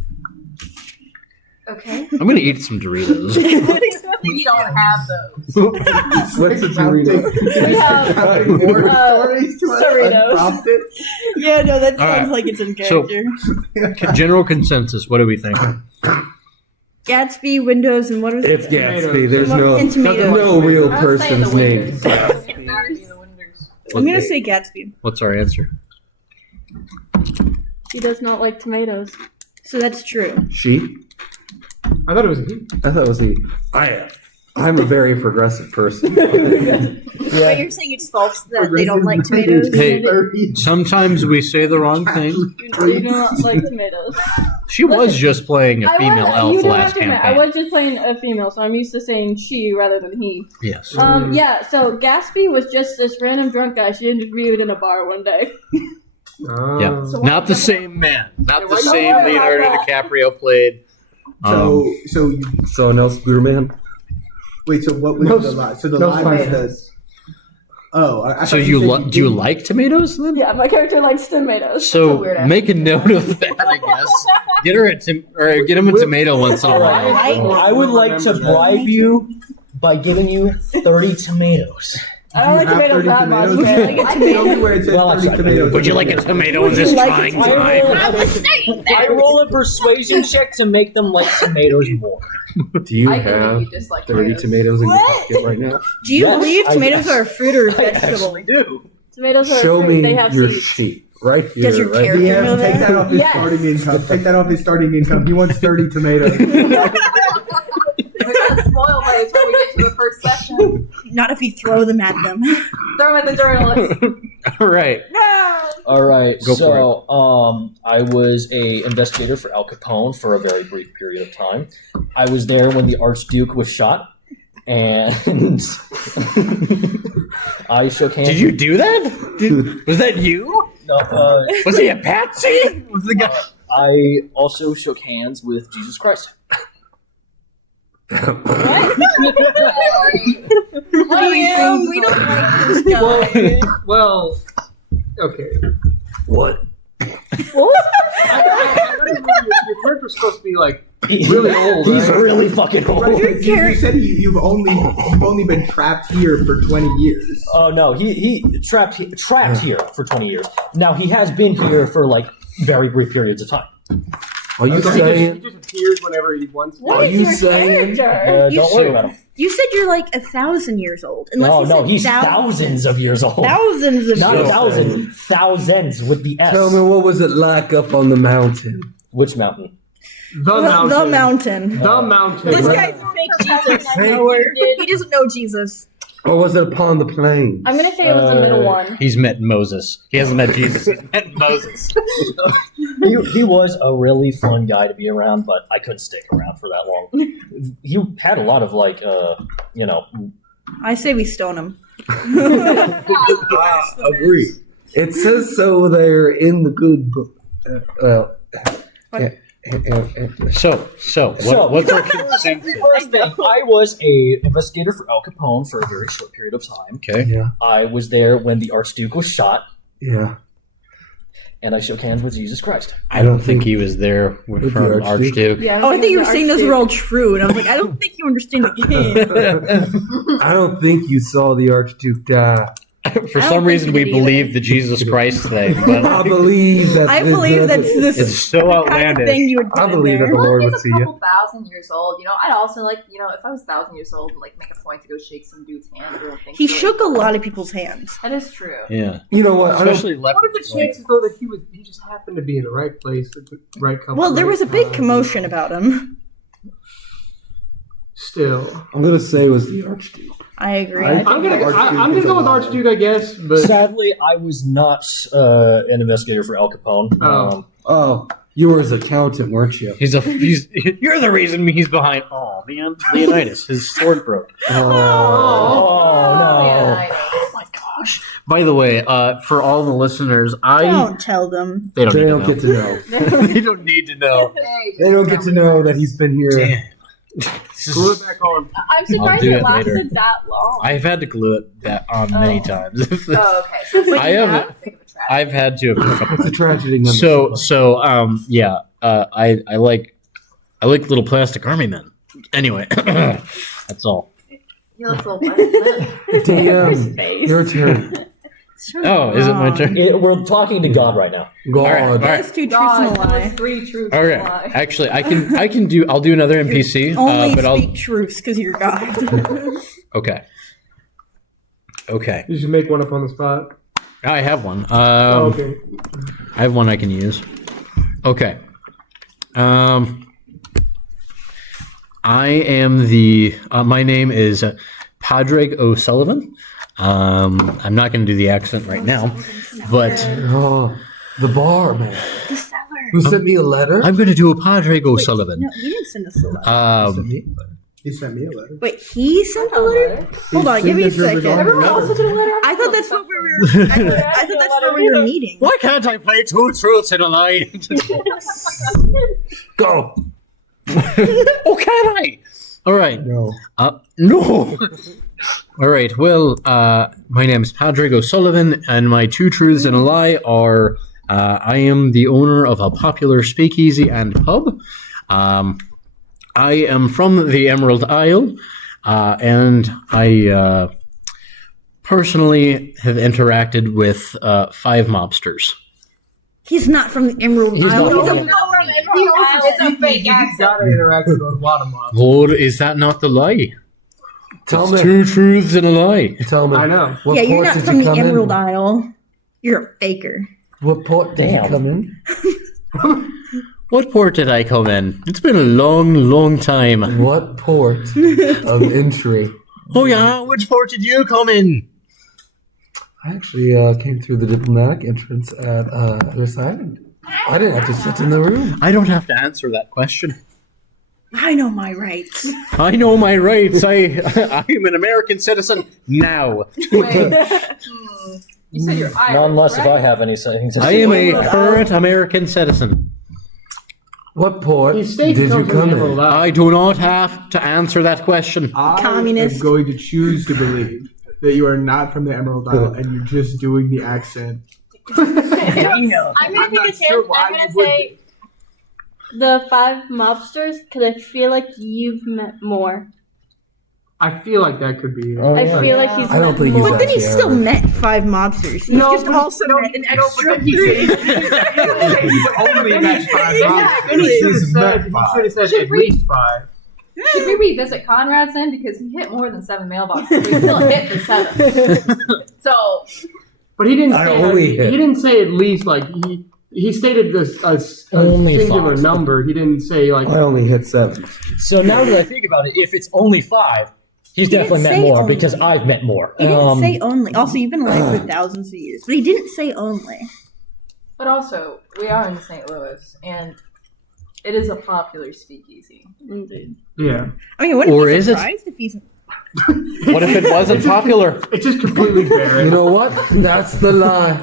Okay. I'm gonna eat some Doritos. We don't have those. What's a Dorito? We have More uh, stories to us Doritos. unprompted. Yeah, no, that All sounds right. like it's in So- character. General consensus. What do we think? Gatsby, Windows, and what was It's it? Gatsby. There's And tomatoes. no real I would say person's the name. windows. It gotta be the windows. I'm gonna say Gatsby. What's our answer? He does not like tomatoes. So that's true. She? I thought it was he. I thought it was he. I'm a very progressive person. But you're saying it's false that they don't like tomatoes? Hey, sometimes we say the wrong thing. You do not like tomatoes. She was just playing a female you elf don't have last to admit, I campaign. was just playing a female, so I'm used to saying she rather than he. Yes. Yeah, so Gatsby was just this random drunk guy she interviewed in a bar one day. Yeah. So Not the same man. Not the Right. same Oh, Leonardo yeah. DiCaprio played. So you, So no Scooterman. wait. So what was No, the lie? So the no lie was spices. this. Oh, I So thought you said do you didn't. like tomatoes then? Yeah, my character likes tomatoes. So weird ass make a note of that, I guess. Get her get him a tomato once in a while. Right? I would like to bribe you by giving you 30 tomatoes. I don't like You have tomatoes 30 that much. tomatoes? but I like a Show tomato. me where it says Well, 30 actually, tomatoes. Would you like a tomato in this like trying it? time? I roll a persuasion check to make them like tomatoes more. Do you I can have make you dislike 30 tomatoes in your pocket right now? Do you Yes, believe I- tomatoes are a fruit or a I vegetable? actually do. Tomatoes are Show fruit. me They have your seeds. sheet right here. Does your right character Yeah, know take that? that off his Yes. starting income. Take that off his starting income. He wants 30 tomatoes. We're gonna spoil by the time we get to the first session. Not if you throw them at them. Throw them at the journalist. All right. No! All right, Go so I was a investigator for Al Capone for a very brief period of time. I was there when the Archduke was shot, and I shook hands. Did you do that? Was that you? No, Was he a patsy? Was the guy? I also shook hands with Jesus Christ. Liam, we don't like this guy. Well, okay. What? What was I don't remember your character's supposed to be like really old, He's right? really fucking old. Right, you said you've only been trapped here for 20 years. Oh no, he trapped here for 20 years. Now he has been here for like very brief periods of time. Are you So saying? he just appears whenever he wants to. What Are is you your saying- character? You Don't worry about him. You said you're like 1,000 years old. Unless No, you no, said he's thousands of years old. Thousands of Not years a thousand, thousands with the S. Tell me, what was it like up on the mountain? Which mountain? The mountain. The mountain. The mountain. This Right. guy's a fake Jesus. Fake? He doesn't know Jesus. Or was it upon the plains? I'm gonna say it was the middle one. He's met Moses. He hasn't met Jesus. He's met Moses. He was a really fun guy to be around, but I couldn't stick around for that long. He had a lot of like, I say we stone him. Agree. It says so there in the good book. What's our consensus? First thing, I was a investigator for Al Capone for a very short period of time. Okay. Yeah. I was there when the Archduke was shot, Yeah. and I shook hands with Jesus Christ. I don't think he was there With from the Archduke. Yeah, Oh, I think you were saying those were all true, and I was like, I don't think you understand the game. I don't think you saw the Archduke die. For I don't some think reason, he we did either. believe the Jesus Christ thing, I but believe that. I believe that's this it's so kind of outlandish. thing you would put I in believe that there. the Lord He's would a see you. couple thousand years old. I'd also like, if I was 1,000 years old, like make a point to go shake some dude's hand. I don't think He so. shook a lot of people's hands. That is true. Yeah, You know what? especially What are the chances though that he just happened to be in the right place at the right company? Well, there was a big commotion about him. Still, I'm gonna say it was the Archduke. I agree. I- I'm gonna Archduke is go with alive. Archduke, I guess. But Sadly, I was not an investigator for Al Capone. Oh. Oh, you were his accountant, weren't you? he's you're the reason he's behind. Oh man, Leonidas, his sword broke. Oh, no. Yeah, Oh my gosh! By the way, for all the listeners, Don't tell them. they don't They need don't to get to know. know. They don't need to know. They don't get to know that he's been here. Damn. glue it back on. I'm surprised do it it lasted later. that long. I've had to glue it back on many times. Oh, okay. So it's like I you have- have to think of a trap. I've had to. A couple It's a tragedy. yeah. I like little plastic army men. Anyway, that's all. You look a little bit. DM, your turn. Oh, is it my turn? We're talking to God right now. God. All right. That's two truths and a God, lie. that was 3 truths Okay. and a lie. Actually, I'll do another NPC. Only but speak truths because you're God. Okay. You should make one up on the spot. I have one. Okay. I have one I can use. Okay. I am my name is Padraig O'Sullivan. I'm not going to do the accent right now, but Oh, the bar, man. The seller. Who sent me a letter? I'm going to do a Padraig O'Sullivan. No, he didn't send us a letter. He sent me a letter. Wait, he sent the letter? Hold on, give me a second. Everyone also did a letter. I thought that's what we were. I thought that's what we were meeting. Why can't I play two truths and a lie? Go. Oh, can I? All right. No. No. All right. Well, my name is Padraig O'Sullivan, and my two truths and a lie are: I am the owner of a popular speakeasy and pub. I am from the Emerald Isle, and I personally have interacted with 5 mobsters. He's not from the Emerald He's Isle. not He's from a the- It's a fake accent. Gotta interact with a lot of mobs. Lord, is that not the lie? Tell It's me. 2 truths and a lie. Tell me. I know. What yeah, you're port not did from you the come Emerald in? Isle. You're a faker. What port did Damn. you come in? What port did I come in? It's been a long, long time. What port of entry? Oh yeah, which port did you come in? I actually came through the diplomatic entrance at this island. I didn't have to sit in the room. I don't have to answer that question. I know my rights. I know my rights. I am an American citizen now. You said you're Irish, Not unless if right? I have any things. I am a current American citizen. What port He did states you comes from come the Emerald in? Isle. I do not have to answer that question. I Communist. am going to choose to believe that you are not from the Emerald Isle and you're just doing the accent. I'm gonna I'm take not a chance. sure why I'm gonna you would say the 5 mobsters because I feel like you've met more. I feel like that could be. Oh, I yeah. feel like he's I don't met think he's more. But then he actually still Irish. met 5 mobsters. He's No, just but- also no, met an no, but extra then he 3. He's only met 5 Exactly. You should have He's said, met 5. at least 5. Should we revisit Conrad's then? Because he hit more than 7 mailboxes. But he still hit the 7. So, But he didn't I say only hit. he didn't say at least like he stated this a Only singular 5. number. He didn't say like I only hit 7. So now that I think about it, if it's only 5, he's didn't definitely met say more only. because I've met more. He didn't say only. Also, you've been alive for thousands of years. But he didn't say only. but also, we are in St. Louis, and it is a popular speakeasy. Indeed. yeah. I mean, wouldn't Or be is it? surprised if he's... What if it wasn't popular? It's just completely You barren. know what? That's the lie.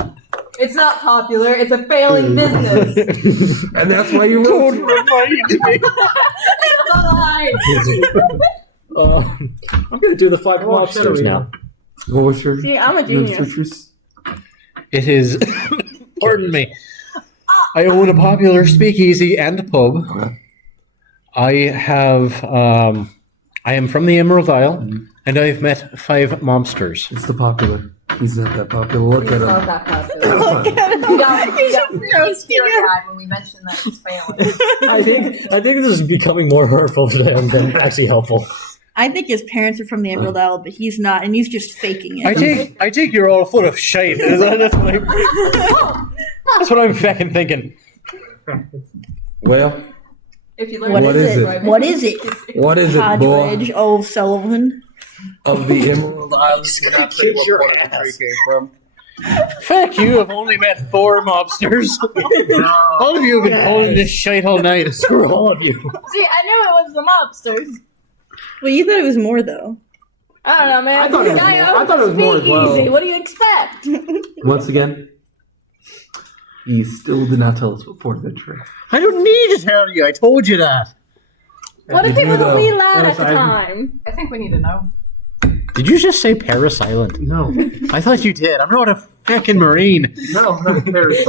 It's not popular. It's a failing business. And that's why you wrote it. It's not a lie. I'm going to do the 5 Oh, mobsters shadowy. now. What was your See, I'm a your genius. citrus? It is. Pardon me. I own a popular speakeasy and pub. I have. I am from the Emerald Isle, and I've met 5 mobsters. It's the popular. He's not that popular. Look at Not him. that popular. Look at him. He got He's really roasting him. teary-eyed when we mentioned that he's failing. I think this is becoming more hurtful to him than actually helpful. I think his parents are from the Emerald Isle, but he's not, and he's just faking it. I take you're all full of shite. That's what I'm fucking thinking. Well, If you learn What What is is it? it? What is it? what is it, boy? Podridge O'Sullivan. Of the Emerald Isles, gonna gonna say kick what your part of the ass. came from. Fuck you! I've only met 4 mobsters. All of you have been pulling this shite all night. Screw all of you. See, I knew it was the mobsters. Well, you thought it was more, though. I don't know, man. I thought it was Guy more- I owns thought it was more as Speakeasy. well. What do you expect? Once again, he still did not tell us what port of entry. I don't need to tell you. I told you that. What if You he was do, a though. wee lad at the Parasite. time? I think we need to know. Did you just say Paris Island? No, I thought you did. I'm not a fucking Marine. no, not Paris.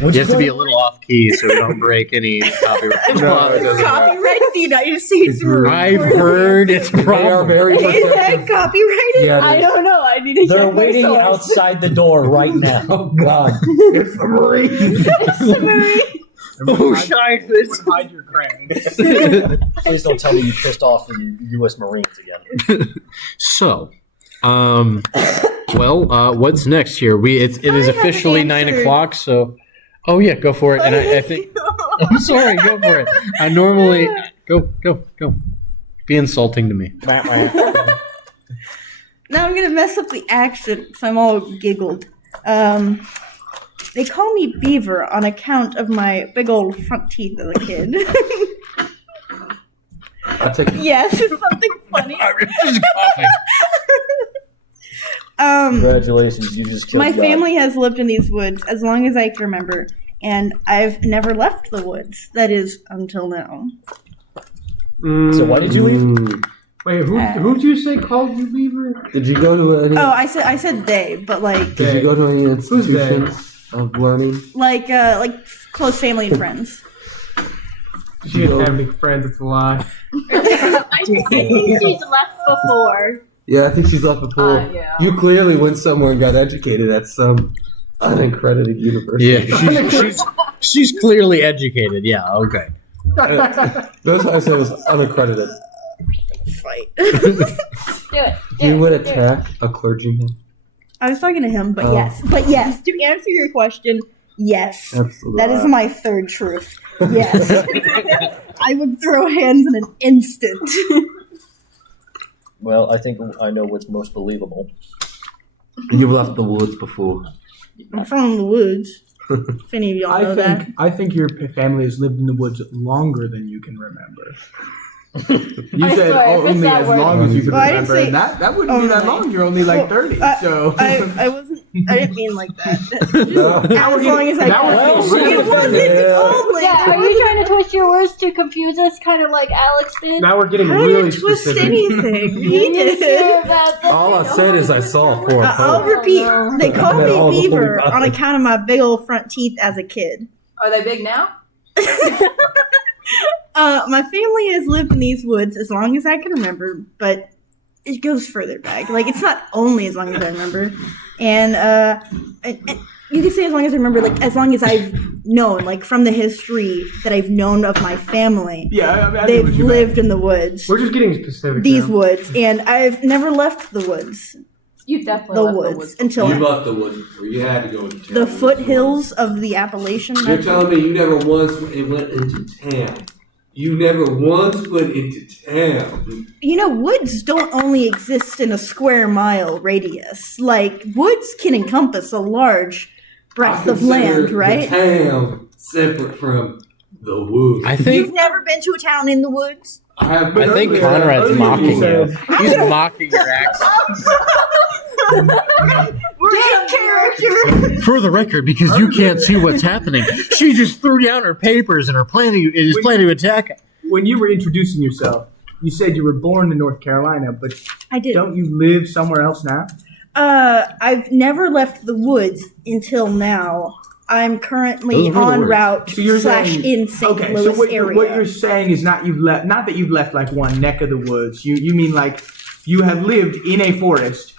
You have to be a little off key so we don't break any copyright laws. Copyright the United States. I've heard it's They are problem. very Is that protective. copyrighted? Yeah, I it is. don't know. I need to They're check my waiting source. outside the door right now. Oh God, it's the Marine. It's the Marine. Oh, shite. Hide your crayons. Please don't tell me you pissed off the U.S. Marines again. So, what's next here? It is haven't officially 9 answered. o'clock. So, oh yeah, go for it. And I think I'm sorry, go for it. I normally go. Be insulting to me. Now I'm gonna mess up the accent because I'm all giggled. They call me Beaver on account of my big old front teeth as a kid. I'll take it. Yes, it's something funny. I'm just coughing. Congratulations, you just killed My God. family has lived in these woods as long as I can remember, and I've never left the woods. That is, until now. So why did you leave? Wait, who'd you say called you Beaver? Did you go to any? Oh, I said they, but like Did you go to any Who's they? institutions of learning? like close family and friends. She didn't have any friends. It's a lie. I think she's left before. Yeah, I think she's left before. Yeah. You clearly went somewhere and got educated at some unaccredited university. Yeah, she's clearly educated. Yeah, okay. That's why I said it was unaccredited. Fight. Do it. You would attack a clergyman? I was talking to him, but Oh. yes. To answer your question, yes. Absolutely. That is my third truth. Yes. I would throw hands in an instant. Well, I think I know what's most believable. You've left the woods before. I'm from the woods. If any of y'all know that. I think your family has lived in the woods longer than you can remember. You I said swear, if it's only that as word- long as you can Well, I didn't remember. say And that wouldn't be that only. long. You're only like Well, 30. So I wasn't. I didn't mean like that. No. As long as I now we're can. getting It really wasn't Yeah. only. Yeah, are you trying to twist your words to confuse us, kind of like Alex did? Now we're getting I really didn't twist specific. anything. You He didn't did. sure about the All I thing. said is I saw a four I'll poet. repeat. no. They call Met all me the Beaver holy on account of my big old front teeth as a kid. Are they big now? My family has lived in these woods as long as I can remember, but it goes further back. Like, it's not only as long as I remember. And you can say as long as I remember, like, as long as I've known, like, from the history that I've known of my family. yeah, I mean, I know They've what you lived in the woods. We're just getting specific. These now. woods. And I've never left the woods. You definitely The left woods. the woods. Until left the woods before. You had to go into town. the foothills of the Appalachian. You're telling me you never once went into town. You never once went into town. You know, woods don't only exist in a square mile radius. Like, woods can encompass a large breadth of land, right? The town separate from the woods. I think You've never been to a town in the woods? I have I think earlier- Conrad's earlier mocking you. said- He's mocking your accent. We're in character. For the record, because you can't see what's happening, she just threw down her papers and is planning to attack. When you were introducing yourself, you said you were born in North Carolina, but I did. don't you live somewhere else now? I've never left the woods until now. I'm currently en route So you're / saying- in St. Okay, Louis so what area. you're saying is not that you've left like one neck of the woods. You mean like you have lived in a forest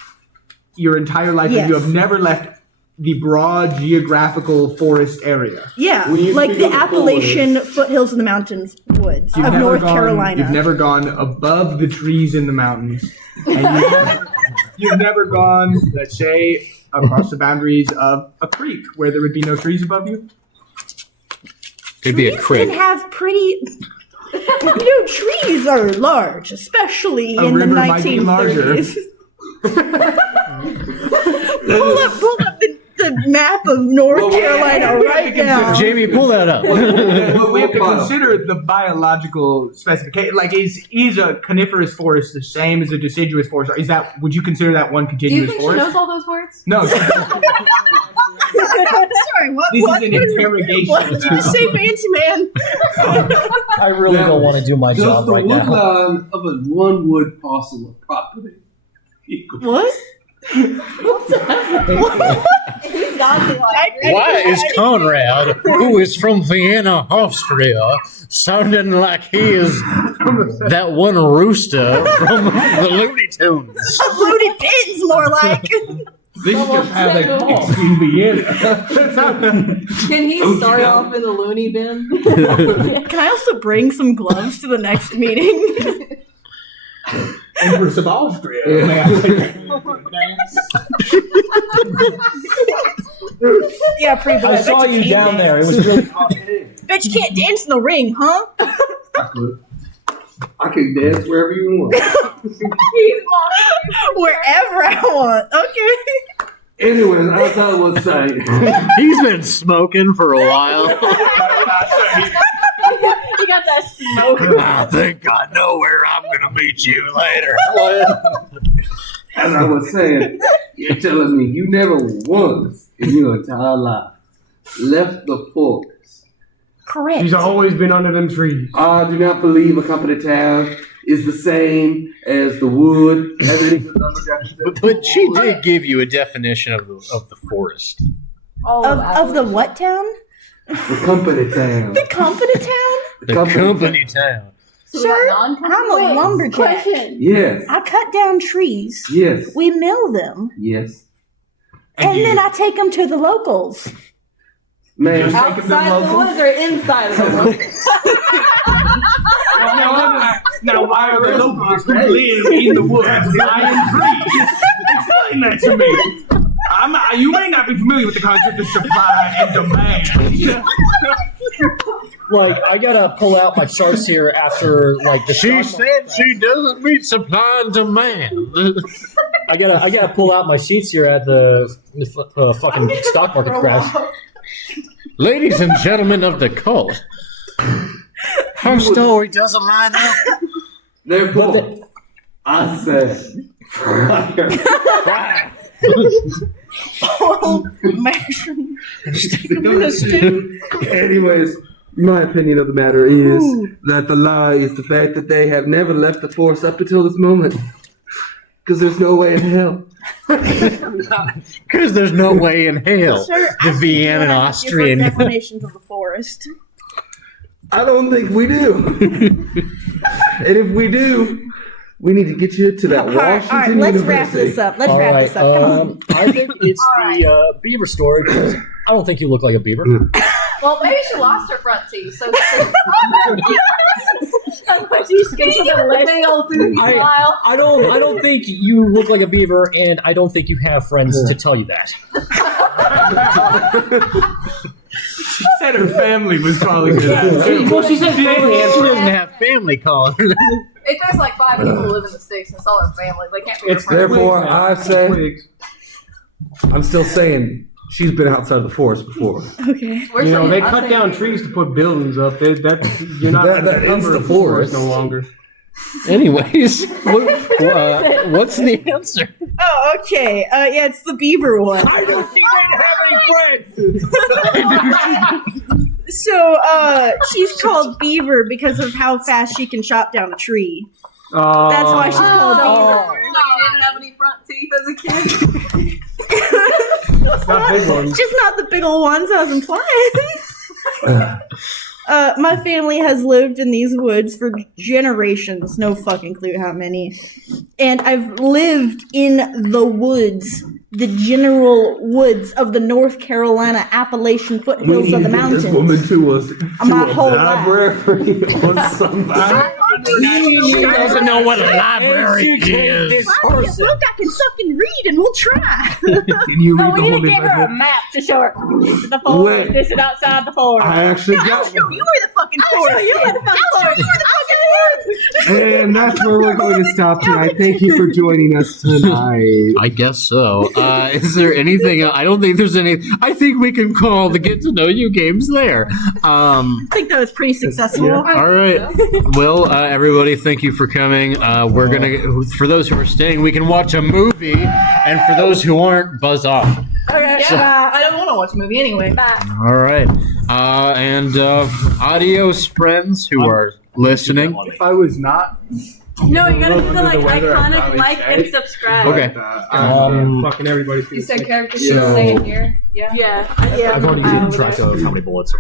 your entire life, Yes. and you have never left the broad geographical forest area. Yeah, When you like speak the of the Appalachian foothills of the mountains woods You've of never North gone- Carolina. You've never gone above the trees in the mountains, and you've never gone, let's say, across the boundaries of a creek where there would be no trees above you. It'd be a Trees crick. can have pretty. Trees are large, especially A in the river might be larger. 1930s. pull up the map of North Carolina right now. Jamie, pull that up. But we have to We'll consider the biological specification. Like, is a coniferous forest the same as a deciduous forest? Or would you consider that one Do you continuous think she forest? knows all those words? No. Sorry, what? This what? is an interrogation. What did you just say, fancy man? I really Now, don't want to do my Does job the right now. woodline of a one wood parcel of property equal? What? He's got to like. Why is Conrad, who is from Vienna, Austria, sounding like he is that one rooster from the Looney Tunes? Looney Pins, more like. This is just how they talk in Vienna. Can he start off in the loony bin? Can I also bring some gloves to the next meeting? Empress of Austria. Yeah. May I say- Yeah, pretty boy. I saw bet you can't down there. It dance. was really. Bet you can't dance in the ring, huh? I can dance wherever you want. Wherever I want. Okay. Anyways, as I was saying, He's been smoking for a while. He got that smoke. I think I know where I'm going to meet you later. as I was saying, you're telling me you never once in your entire life left the forest. Correct. She's always been under them trees. I do not believe a company town is the same as the wood, as any good lumberjack said. But she did give you a definition of the forest. Oh, of the what town? The company town. The company town? The company town. So Sir, we got non-company. I'm a lumberjack. Question. Yes, I cut down trees. yes, We mill them. yes. And then I take them to the locals. Man, Outside of the woods or inside of the woods? Now, why are the locals who live in the woods buying trees? Explain that to me. You may not be familiar with the concept of supply and demand. Like, I gotta pull out my charts here after, like, the She stock said she doesn't meet supply and demand. I gotta pull out my sheets here at the fucking stock market crash. Ladies and gentlemen of the cult, her story doesn't line up. therefore, I said, Oh, mash 'em. Stick 'em in a stew. anyways, my opinion of the matter is that the lie is the fact that they have never left the forest up until this moment. Because there's no way in hell. Because there's no way in hell Sir, the Vienna and different Austrian. definitions of the forest. I don't think we do. And if we do, we need to get you to that All right, Washington let's wrap University. this up. Let's All wrap right, this up. Come on. I think it's the beaver story because I don't think you look like a beaver. Well, maybe she lost her front teeth, so She's getting give us a big old toothy smile. I don't think you look like a beaver, and I don't think you have friends to tell you that. She said her family was calling her that. too. Well, she said family, and she doesn't have family calling her. It there's like 5 people who live in the States and it's all their family. They can't be It's their friends. therefore I say, I'm still saying she's been outside the forest before. Okay. We're You know, saying- they I'm cut saying down beaver. trees to put buildings up. You're not That under is cover the of the forest no forest. longer. Anyways, what's the answer? Oh, okay. Yeah, it's the beaver one. I don't think they have any friends. So, she's called Beaver because of how fast she can chop down a tree. That's why she's called Oh. Beaver. You didn't have any front teeth as a kid. Not big ones. It's just not the big old ones I was implying. My family has lived in these woods for generations. No fucking clue how many. And I've lived in the woods, the general woods of the North Carolina Appalachian foothills of the mountains. This woman to us. My whole life. library or somebody. She doesn't know what a library is. Find me a book I can fucking read and we'll try. Can you No, read we the need to woman give her a library? map to show her. This is the forest. Wait. This is outside the forest. I actually I'll got show you where the fucking forest is. I'll show you where the fucking forest is. And that's where we're going to stop tonight. Thank you for joining us tonight. I guess so. Is there anything? I don't think there's any. I think we can call the get to know you games there. I think that was pretty successful. All right. Well, everybody, thank you for coming. We're gonna. For those who are staying, we can watch a movie, and for those who aren't, buzz off. Okay, Yeah, I don't want to watch a movie anyway. All right. And adios, friends who are listening. If I was not No, you gotta a do little the under like weather, I'd iconic probably like stay. and subscribe. Okay. Fucking everybody's You gonna said say- characters should stay in here. Yeah. Yeah. I've already tracked how many bullets are